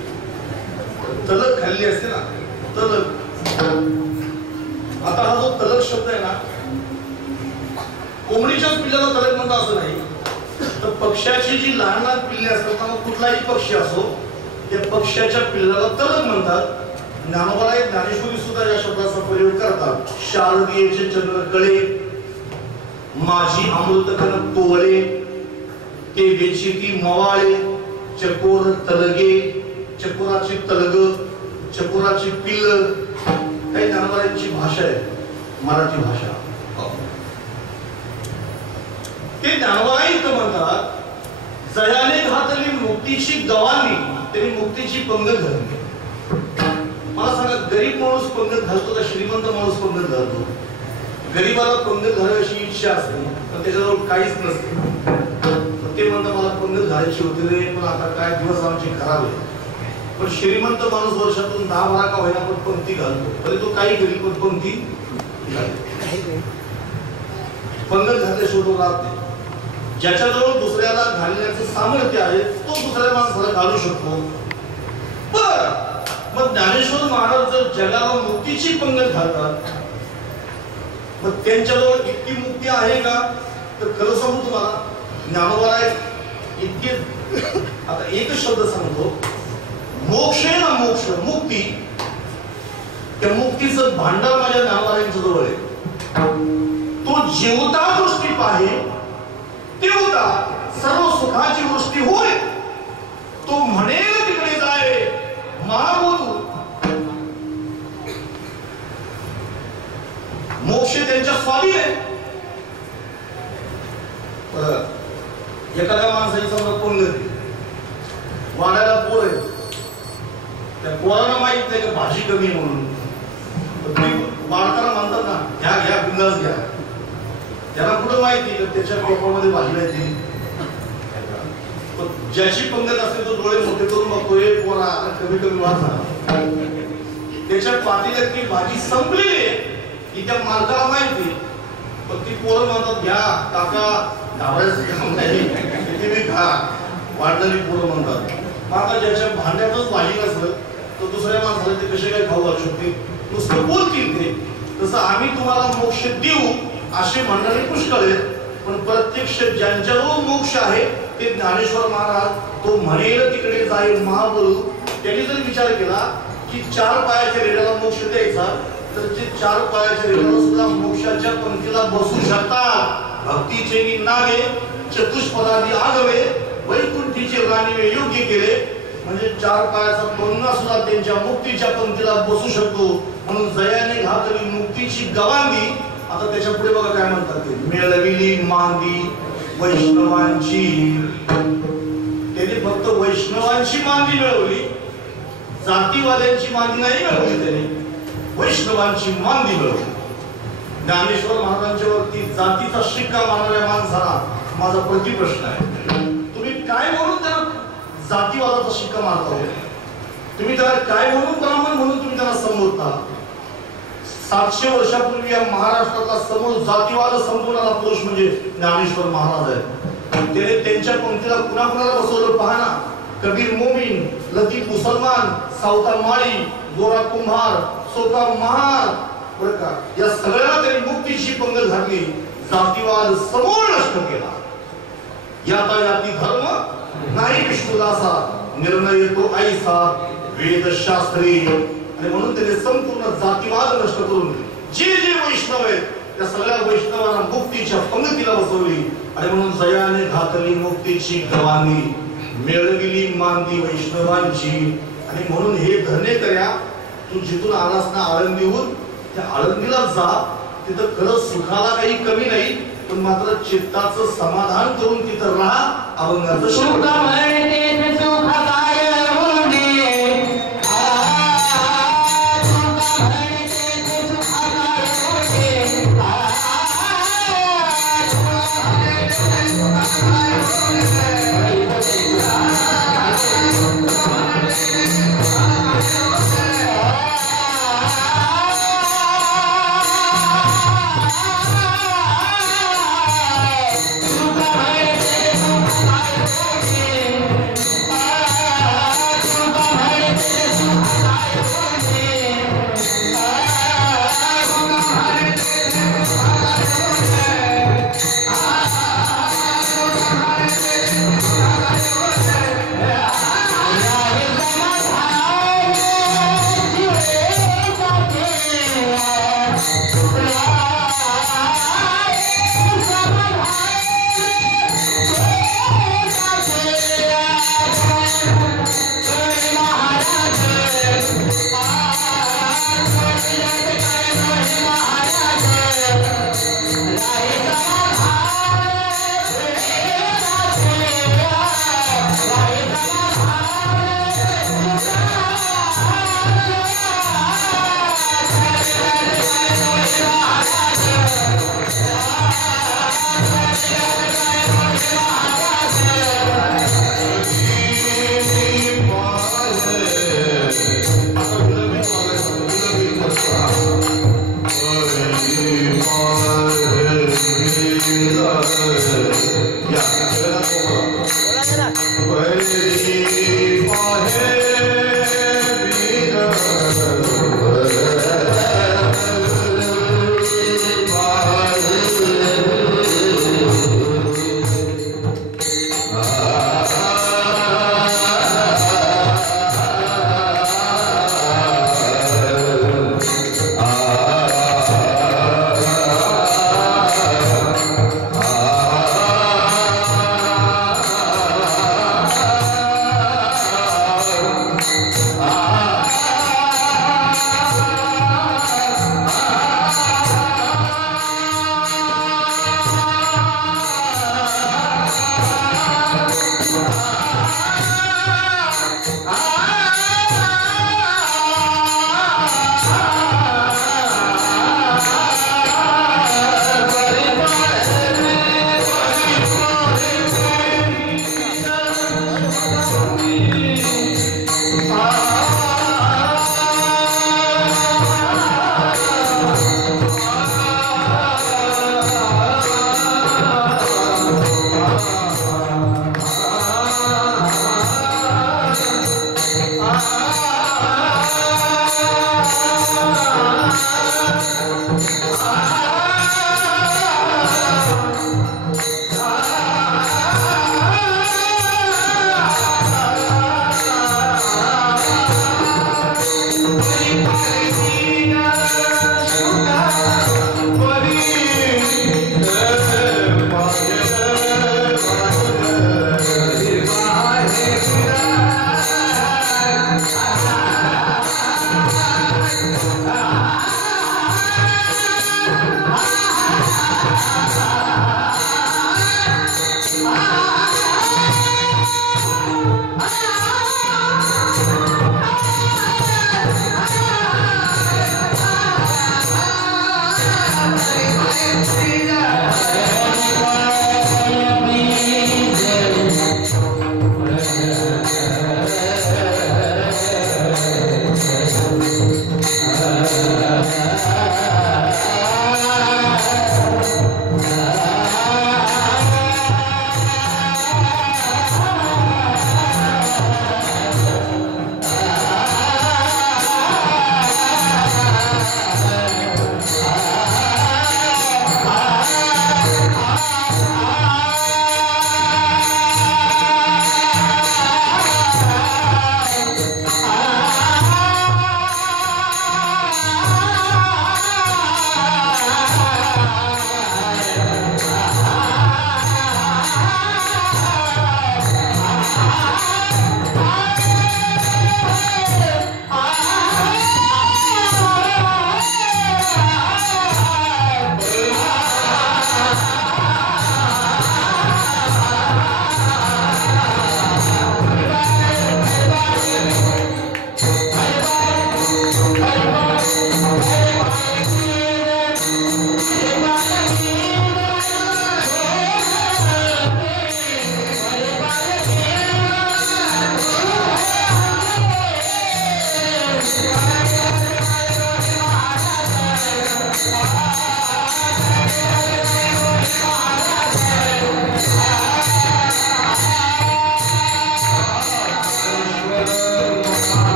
तलग खाल्ली असते ना, तलग. आता हा जो तलग शब्द आहे ना, कोंबडीच्याच पिल्लाला तलग म्हणता असं नाही, तर पक्ष्याची जी लहान लहान पिल्ले असतात, मग कुठलाही पक्षी असो, त्या पक्ष्याच्या पिल्लाला तलग म्हणतात. ज्ञानोबा ज्ञानेश्वरी सुद्धा या शब्दाचा प्रयोग करतात. शारदीयेचे चंद्र कळे, माझी अमृतकन तोवळे, ते वेचिती मवाळे, चकोर तलगे, चकोराची तलग, चकोराची पिल्ल, काही जनावरांची भाषा आहे मराठी भाषा. ते जनावरांत म्हणतात जयाने घातली मुक्तीची गवानी, त्यांनी मुक्तीची पंगत घातली. मला सांगा, गरीब माणूस पंगत घालतो का श्रीमंत माणूस पंगत घालतो? गरीबाला पंगत घालायची इच्छा असते पण त्याच्याजवळ काहीच नसते. ते म्हणतात मला पंगत घालायची होती रे, पण आता काय दिवस आमचे खराब आहे. पण श्रीमंत माणूस वर्षातून 10-12 का होईना पण पंक्ती घालतो, तरी तो काही गरीब पण पंक्ती घालतो. पंगत घातल्याशिवाय तो राहत नाही. ज्याच्याजवळ दुसऱ्याला घालण्याचं सामर्थ्य आहे तो दुसऱ्या माणसाला घालू शकतो. मग ज्ञानेश्वर महाराज जर जगाला मुक्तीची पंगत घालतात, मग त्यांच्याजवळ इतकी मुक्ती आहे का? तर खरं सांगू तुम्हाला, ज्ञानोबा इतके, आता एकच शब्द सांगतो, मोक्ष आहे ना, मोक्ष, मुक्ती, त्या मुक्तीचं भांडार माझ्या ज्ञानोबारांच्या जवळ आहे. तो जेवता दृष्टी पाहे तेवता सर्व सुखाची वृष्टी होय, तो म्हणेल तिकडे जाय महाबोधू. मोक्ष त्यांच्या स्वाधीन आहे. एखाद्या माणसाची समजा पंगत वाढायला पोर आहे, त्या पोराला माहित नाही की भाजी कमी आहे म्हणून, वाढताना म्हणतात ना घ्या घ्या बिंदास घ्या. त्याला कुठं माहिती त्याच्या कोपामध्ये भाजी नाही. ज्याची पंगत असते तो डोळे मोठे करून बघतोय पोरा कमी कमी वाचा, त्याच्या पातेल्यातली भाजी संपलेली आहे की त्या मालकाला माहिती. पण ती पोरं म्हणतात घ्या काका, घाबरायचं काम नाही, किती बी खा. वाढलेली पोरं म्हणतात. आता ज्याच्या भांड्यातच भाजी नसलं तर दुसऱ्या माणसाला ते कसे काय खाऊ घालू शकते? नुसतं बोलतील ते. तसं आम्ही तुम्हाला मोक्ष देऊ असे म्हणणारे पुष्कळ आहेत, पण प्रत्यक्ष ज्यांच्याजवळ मोक्ष आहे ते ज्ञानेश्वर महाराज, तो म्हणेल तिकडे जाईल महाबोधू. त्यांनी जर विचार केला की 4 पायाच्या रेड्याला मोक्ष द्यायचा, तर ते 4 पायाच्या रेड्याला सुद्धा मोक्षाच्या पंक्तीला बसू शकतात. भक्तीचे नागे चतुष्पदादी आगवे वैकुंठीचे राणीवे योग्य केले, म्हणजे 4 पायाचा पंगा सुद्धा त्यांच्या मुक्तीच्या पंक्तीला बसू शकतो. म्हणून जयाने घातली मुक्तीची गवांदी. आता त्याच्या पुढे बघा काय म्हणतात ते, मेळविली मांदी वैष्णवांची. त्यांनी फक्त वैष्णवांची मांदी मिळवली, जातीवाद्यांची मांदी नाही मिळवली. त्यांनी वैष्णवांची मांदी मिळवली. ज्ञानेश्वर महाराजांच्या वरती जातीचा शिक्का मारणाऱ्या माणसाला माझा प्रतिप्रश्न आहे, तुम्ही काय म्हणून त्याला जातीवादाचा शिक्का मारता? तुम्ही त्याला काय म्हणून ब्राह्मण म्हणून तुम्ही त्याला संबोधता? 700 वर्षापूर्वी या महाराष्ट्रातला समूळ जातीवाद संपवणारा पुरुष म्हणजे ज्ञानेश्वर महाराज आहे. त्याने त्यांच्या पंक्तीला कुणाकुणाला बसवलं पहा ना. कबीर मोमीन, लतीफ मुसलमान, सावता माळी, गोरा कुंभार, सोका महार, बरं का, या सगळ्यांना त्यांनी मुक्तीची पंगत घातली. जातीवाद समूळ नष्ट केला. यातायाती धर्म नाही विष्णुदासा, निर्णय तो ऐसा वेदशास्त्री. आणि म्हणून त्याने संपूर्ण जातीवाद नष्ट करून जे जे वैष्णव आहेत त्या सगळ्या वैष्णवांना मुक्तीच्या पंगतीला बसवली. आणि म्हणून जयाने घातली मुक्तीची गवानी, मेळविली मांदी वैष्णवांची. आणि म्हणून हे धन्य कर्या, तू जिथून आलास ना आळंदीहून, त्या आळंदीला जा. तिथं खरं सुखाला काही कमी नाही, पण मात्र चित्ताचं समाधान करून तिथं राहा. अभंगाचं शब्द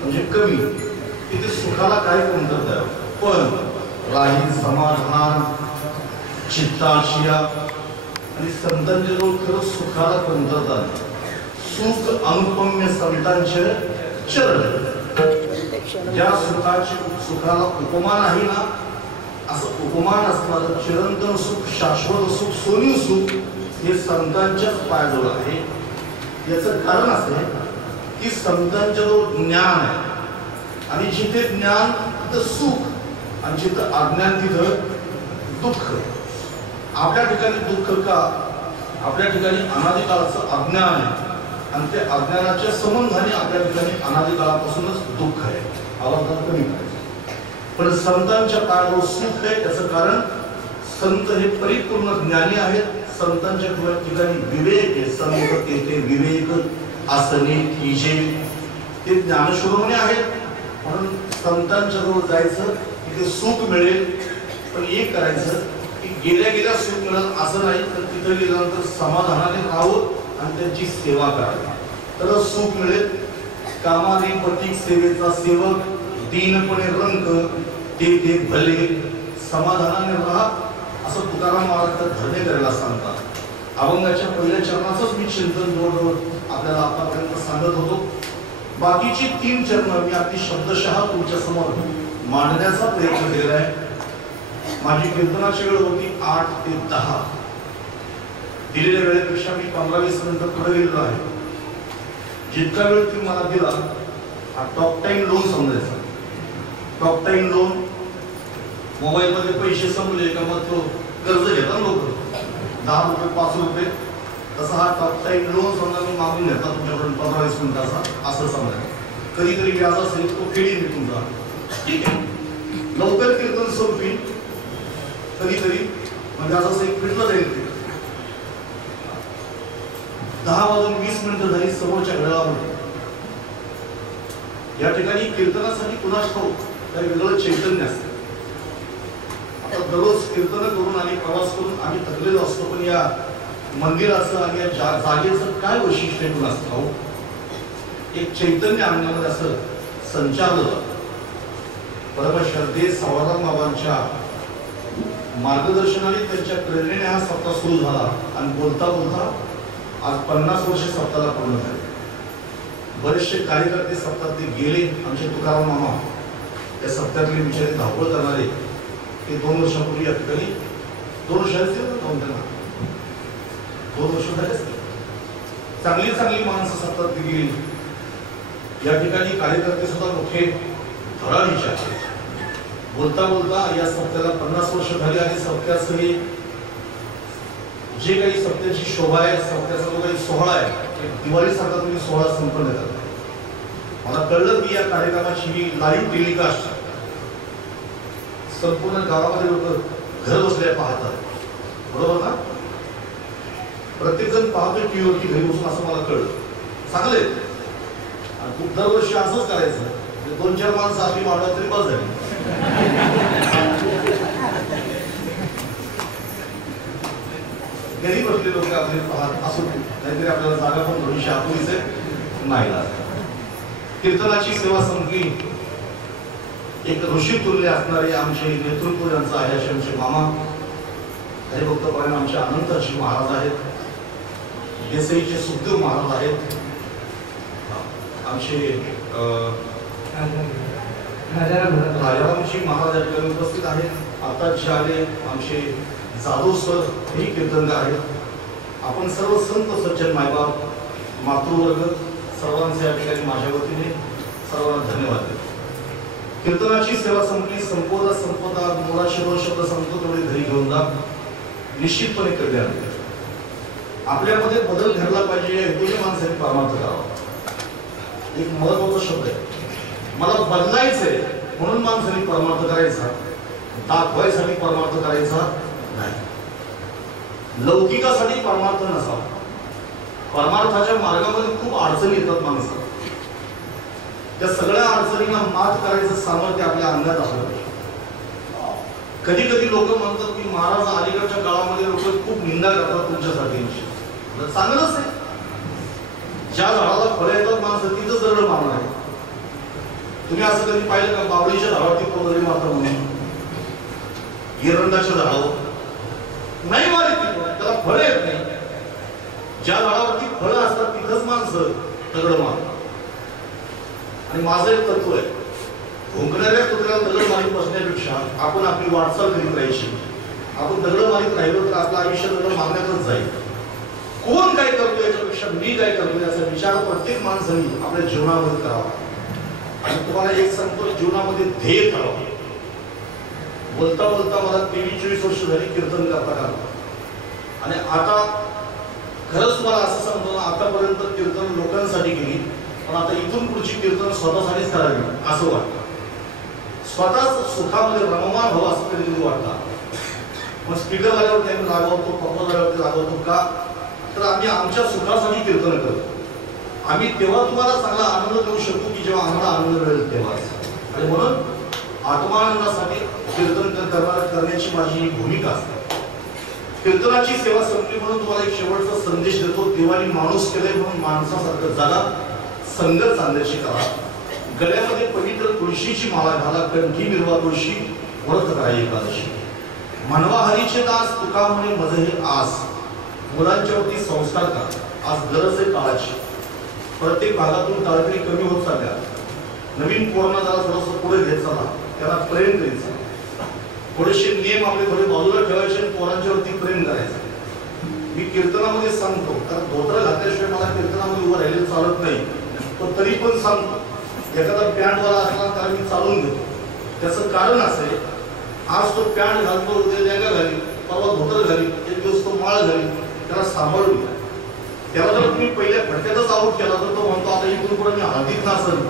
म्हणजे कमी तिथे सुखाला काही कमतरता आहे, पण राही समाधान चित्ताची आणि संतांच्या जवळ खरंच सुखाला कमतरता नाही. सुख अनुपम्य संतांचे चरण, ज्या सुखाला उपमान आहे ना, असं उपमान असणारं चिरंतन सुख, शाश्वत सुख, सोनी सुख हे संतांच्याच पायाजवळ आहे. याचं कारण असे की संतांच्या जवळ ज्ञान आहे आणि जिथे ज्ञान तिथं सुख आणि जिथं अज्ञान तिथं दुःख. आपल्या ठिकाणी दुःख का? आपल्या ठिकाणी अनादी काळाचं अज्ञान आहे आणि त्या अज्ञानाच्या संबंधाने आपल्या ठिकाणी अनादी काळापासूनच दुःख आहे. आवाज कमी करायचं. पण संतांच्या काळावर सुख आहे. त्याचं कारण संत हे परिपूर्ण ज्ञानी आहेत. संतांच्या ठिकाणी विवेक आहे. संत तेथे विवेक आसने तिजे, ते ज्ञानशूरमणी आहेत. म्हणून संतांच्या जवळ जायचं, तिथे सुख मिळेल. पण एक करायचं की गेल्या गेल्या सुख मिळेल असं नाही, तर तिथे गेल्यानंतर समाधानाने राहावं आणि त्यांची सेवा करावी, तर सुख मिळेल. कामाने पथिक सेवेचा सेवक, दीनपणे रंक ते भले, समाधानाने राहा असं तुकाराम महाराज धरणे करायला सांगतात. अभंगाच्या पहिल्या चरणाचंच मी चिंतन जवळजवळ आपल्याला आतापर्यंत सांगत होतो. बाकीची 3 चरण मी अगदी शब्दशः तुमच्या समोर मांडण्याचा प्रयत्न केला आहे. माझी कीर्तनाची वेळ होती 8 ते 10. दिलेल्या वेळेपेक्षा मी 15-20 मिनिटं पुढे गेलेलो आहे. जितका वेळ तुम्ही मला दिला हा टॉक टाइम लोन समजायचा. टॉक टाइम लोन, मोबाईल मध्ये पैसे संपले का मग तो कर्ज घेतात लोक 10 रुपये 5 रुपये, तसा हा टॉक टाइम लोन समजा मी मागून घेतात तुमच्याकडून 15-20 मिनिटाचा असं समजा. कधीतरी व्याज असेल तो फेडीन मी तुमचा, ठीक आहे. लवकर कीर्तन संपीन कधीतरी म्हणजे असं एक फिटलं जाईल. 10 वाजून 20 मिनिटं झाली समोरच्या घड्याळावर. या ठिकाणी कीर्तनासाठी कुणाच ठाऊक काही वेगळं चैतन्य असतं. आता दररोज कीर्तन करून आणि प्रवास करून आम्ही थकलेलो असतो, पण या मंदिराचं आणि या जागेचं काय वैशिष्ट्य आहे कुणाच ठाऊक. एक चैतन्य अंगामध्ये असं संचारलं जातं. परमश्रद्धे सावरराम बाबांच्या मार्गदर्शनाने त्यांच्या प्रेरणेने हा सप्ताह सुरू झाला आणि बोलता बोलता आज 50 वर्ष सप्ताहाला पूर्ण झाले. बरेचसे कार्यकर्ते सप्ताहात ते गेले. आमचे तुकाराम मामा या सप्ताहातले विचारे धावपळ करणारे ते 2 वर्षापूर्वी या ठिकाणी 2 वर्ष त्यांना 2 वर्ष झाले असते. चांगली चांगली माणसं सप्ताहात गेली. या ठिकाणी कार्यकर्ते सुद्धा मोठे धडाडीचे आहेत. बोलता बोलता या सप्त्याला 50 वर्ष झाली आणि सप्त्याचं हे जे काही सप्त्याची शोभा आहे, सप्त्याचा जो काही सोहळा आहे, दिवाळीसारखा तुम्ही सोहळा संपन्न करता. मला कळलं की या कार्यक्रमाची ही लाईव्ह टेलिकास्ट संपूर्ण गावामध्ये लोक घर बसल्या पाहतात. बरोबर ना? प्रत्येक जण पाहतोय टीव्हीवरती घरी बसून, असं मला कळलं. चांगले खूप दरवर्षी असंच करायचं. 2-4 माणसं आपली मांडा तरी बस झाली. घरी बसले लोक आपले पाहत असो, नाहीतरी आपल्याला जागा पण थोडीशी आपुलीच आहे. नाही कीर्तनाची सेवा संपली. एक ऋषी तुल्य असणारे आमचे नेतृत्व यांचं आहे असे आमचे मामा हरिभक्तपरायण आमचे अनंतजी महाराज आहेत. देसाईचे सुखदेव महाराज आहेत. आमचे राजारामजी महाराज या ठिकाणी उपस्थित आहेत. आता जे आले आमचे जाधव सर हे कीर्तनकार आहेत. आपण सर्व संत सज्जन मायबाप मातृवर्ग सर्वांचे या ठिकाणी माझ्या वतीने सर्वांना धन्यवाद देतो. कीर्तनाची सेवा संपली. संपदा मोराशी 2 शब्द सांगतो तेवढे घरी घेऊन जा. निश्चितपणे करणे आपल्यामध्ये बदल घडला पाहिजे या हेतूने माणसाने परमार्थ करावा. एक महत्वाचा शब्द आहे. मला बदलायचंय म्हणून माणसाने परमार्थ करायचा, दाखवायसाठी परमार्थ करायचा नाही. लौकिकासाठी परमार्थ नसावा. परमार्थाच्या मार्गामध्ये खूप अडचणी येतात माणसाला. त्या सगळ्या अडचणींना मात करायचं सामर्थ्य आपल्या अंगात असलं पाहिजे. कधी कधी लोक म्हणतात की महाराज अलीकडच्या काळामध्ये लोक खूप निंदा करतात तुमच्यासाठी. चांगलंच आहे. ज्या झाडाला फळं येतात माणसं तिथं दरड मारणार आहे. तुम्ही असं कधी पाहिलं का बावळीच्या झाडावरती कोणतरी मारतात म्हणून? एरंडाच्या झाडावर नाही मारत, त्याला फळं येत नाही. ज्या झाडावरती फळं असतात तिथंच माणसं दगड मारतात. आणि माझं एक तत्व आहे, भुंकणाऱ्या कुत्र्याला दगड मारीत बसण्यापेक्षा आपण आपली वाटचाल करीत राहायची. आपण दगड मारीत राहिलो तर आपलं आयुष्य दगड मारण्यातच जाईल. कोण काय करतो याच्यापेक्षा मी काय करतो याचा विचार प्रत्येक माणसाने आपल्या जीवनामध्ये करावा. आणि तुम्हाला एक सांगतो, जीवनामध्ये ध्येय ठरवा. बोलता बोलता मला 23-24 वर्ष झाली कीर्तन करता करता, आणि आता खरंच मला असं सांगतो ना, आतापर्यंत कीर्तन लोकांसाठी केली, पण आता इथून पुढची कीर्तन स्वतःसाठीच करावी असं वाटतं. स्वतःच सुखामध्ये रममान व्हावं असं कधी कधी वाटतं. मग स्पीकर झाल्यावरती आम्ही रागवतो, पप्पा झाल्यावरती रागवतो का, तर आम्ही आमच्या सुखासाठी कीर्तन करतो. आम्ही तेव्हा तुम्हाला चांगला आनंद देऊ शकतो की जेव्हा आम्हाला आनंद मिळेल तेव्हा. आणि म्हणून आत्मानंदासाठी कीर्तन करण्याची माझी भूमिका असते. कीर्तनाची सेवा संपली म्हणून तुम्हाला एक शेवटचा संदेश देतो. देवानी माणूस केले म्हणून माणसासारखं जगा, संगत चांगल्याशी करा, गळ्यामध्ये पवित्र तुळशीची माळा घाला, कंठी मिरवा तुळशी, व्रत करा एकादशी. मनवा हरीचे दास, तुका म्हणे मज हे आस, मुलांच्यावरती संस्कार करा. आज गरज आहे काळाची. प्रत्येक भागातून टाळकरी कमी होत चालल्या. नवीन पोरांना जरा थोडंसं पुढे घेत चला, त्याला प्रेम करायचं, थोडेसे नियम आपले थोडे बाजूला ठेवायचे आणि पोरांच्यावरती प्रेम करायचं. मी कीर्तनामध्ये सांगतो, कारण धोतर घातल्याशिवाय मला कीर्तनामध्ये उभं राहिलेलं चालत नाही, पण तरी पण सांगतो. एखादा पॅन्टवाला असला त्याला मी चालून घेतो. त्याचं कारण असं आहे, आज तो पॅन्ट घालतो, उद्या लेंगा घाली, परवा धोतर घाली, एक दिवस तो माळ घाली, त्याला सांभाळून घ्या. त्याला जर तुम्ही पहिल्या फटक्यातच आऊट केला तर तो म्हणतो आता इथून पुढे मी हळदीत नाचन,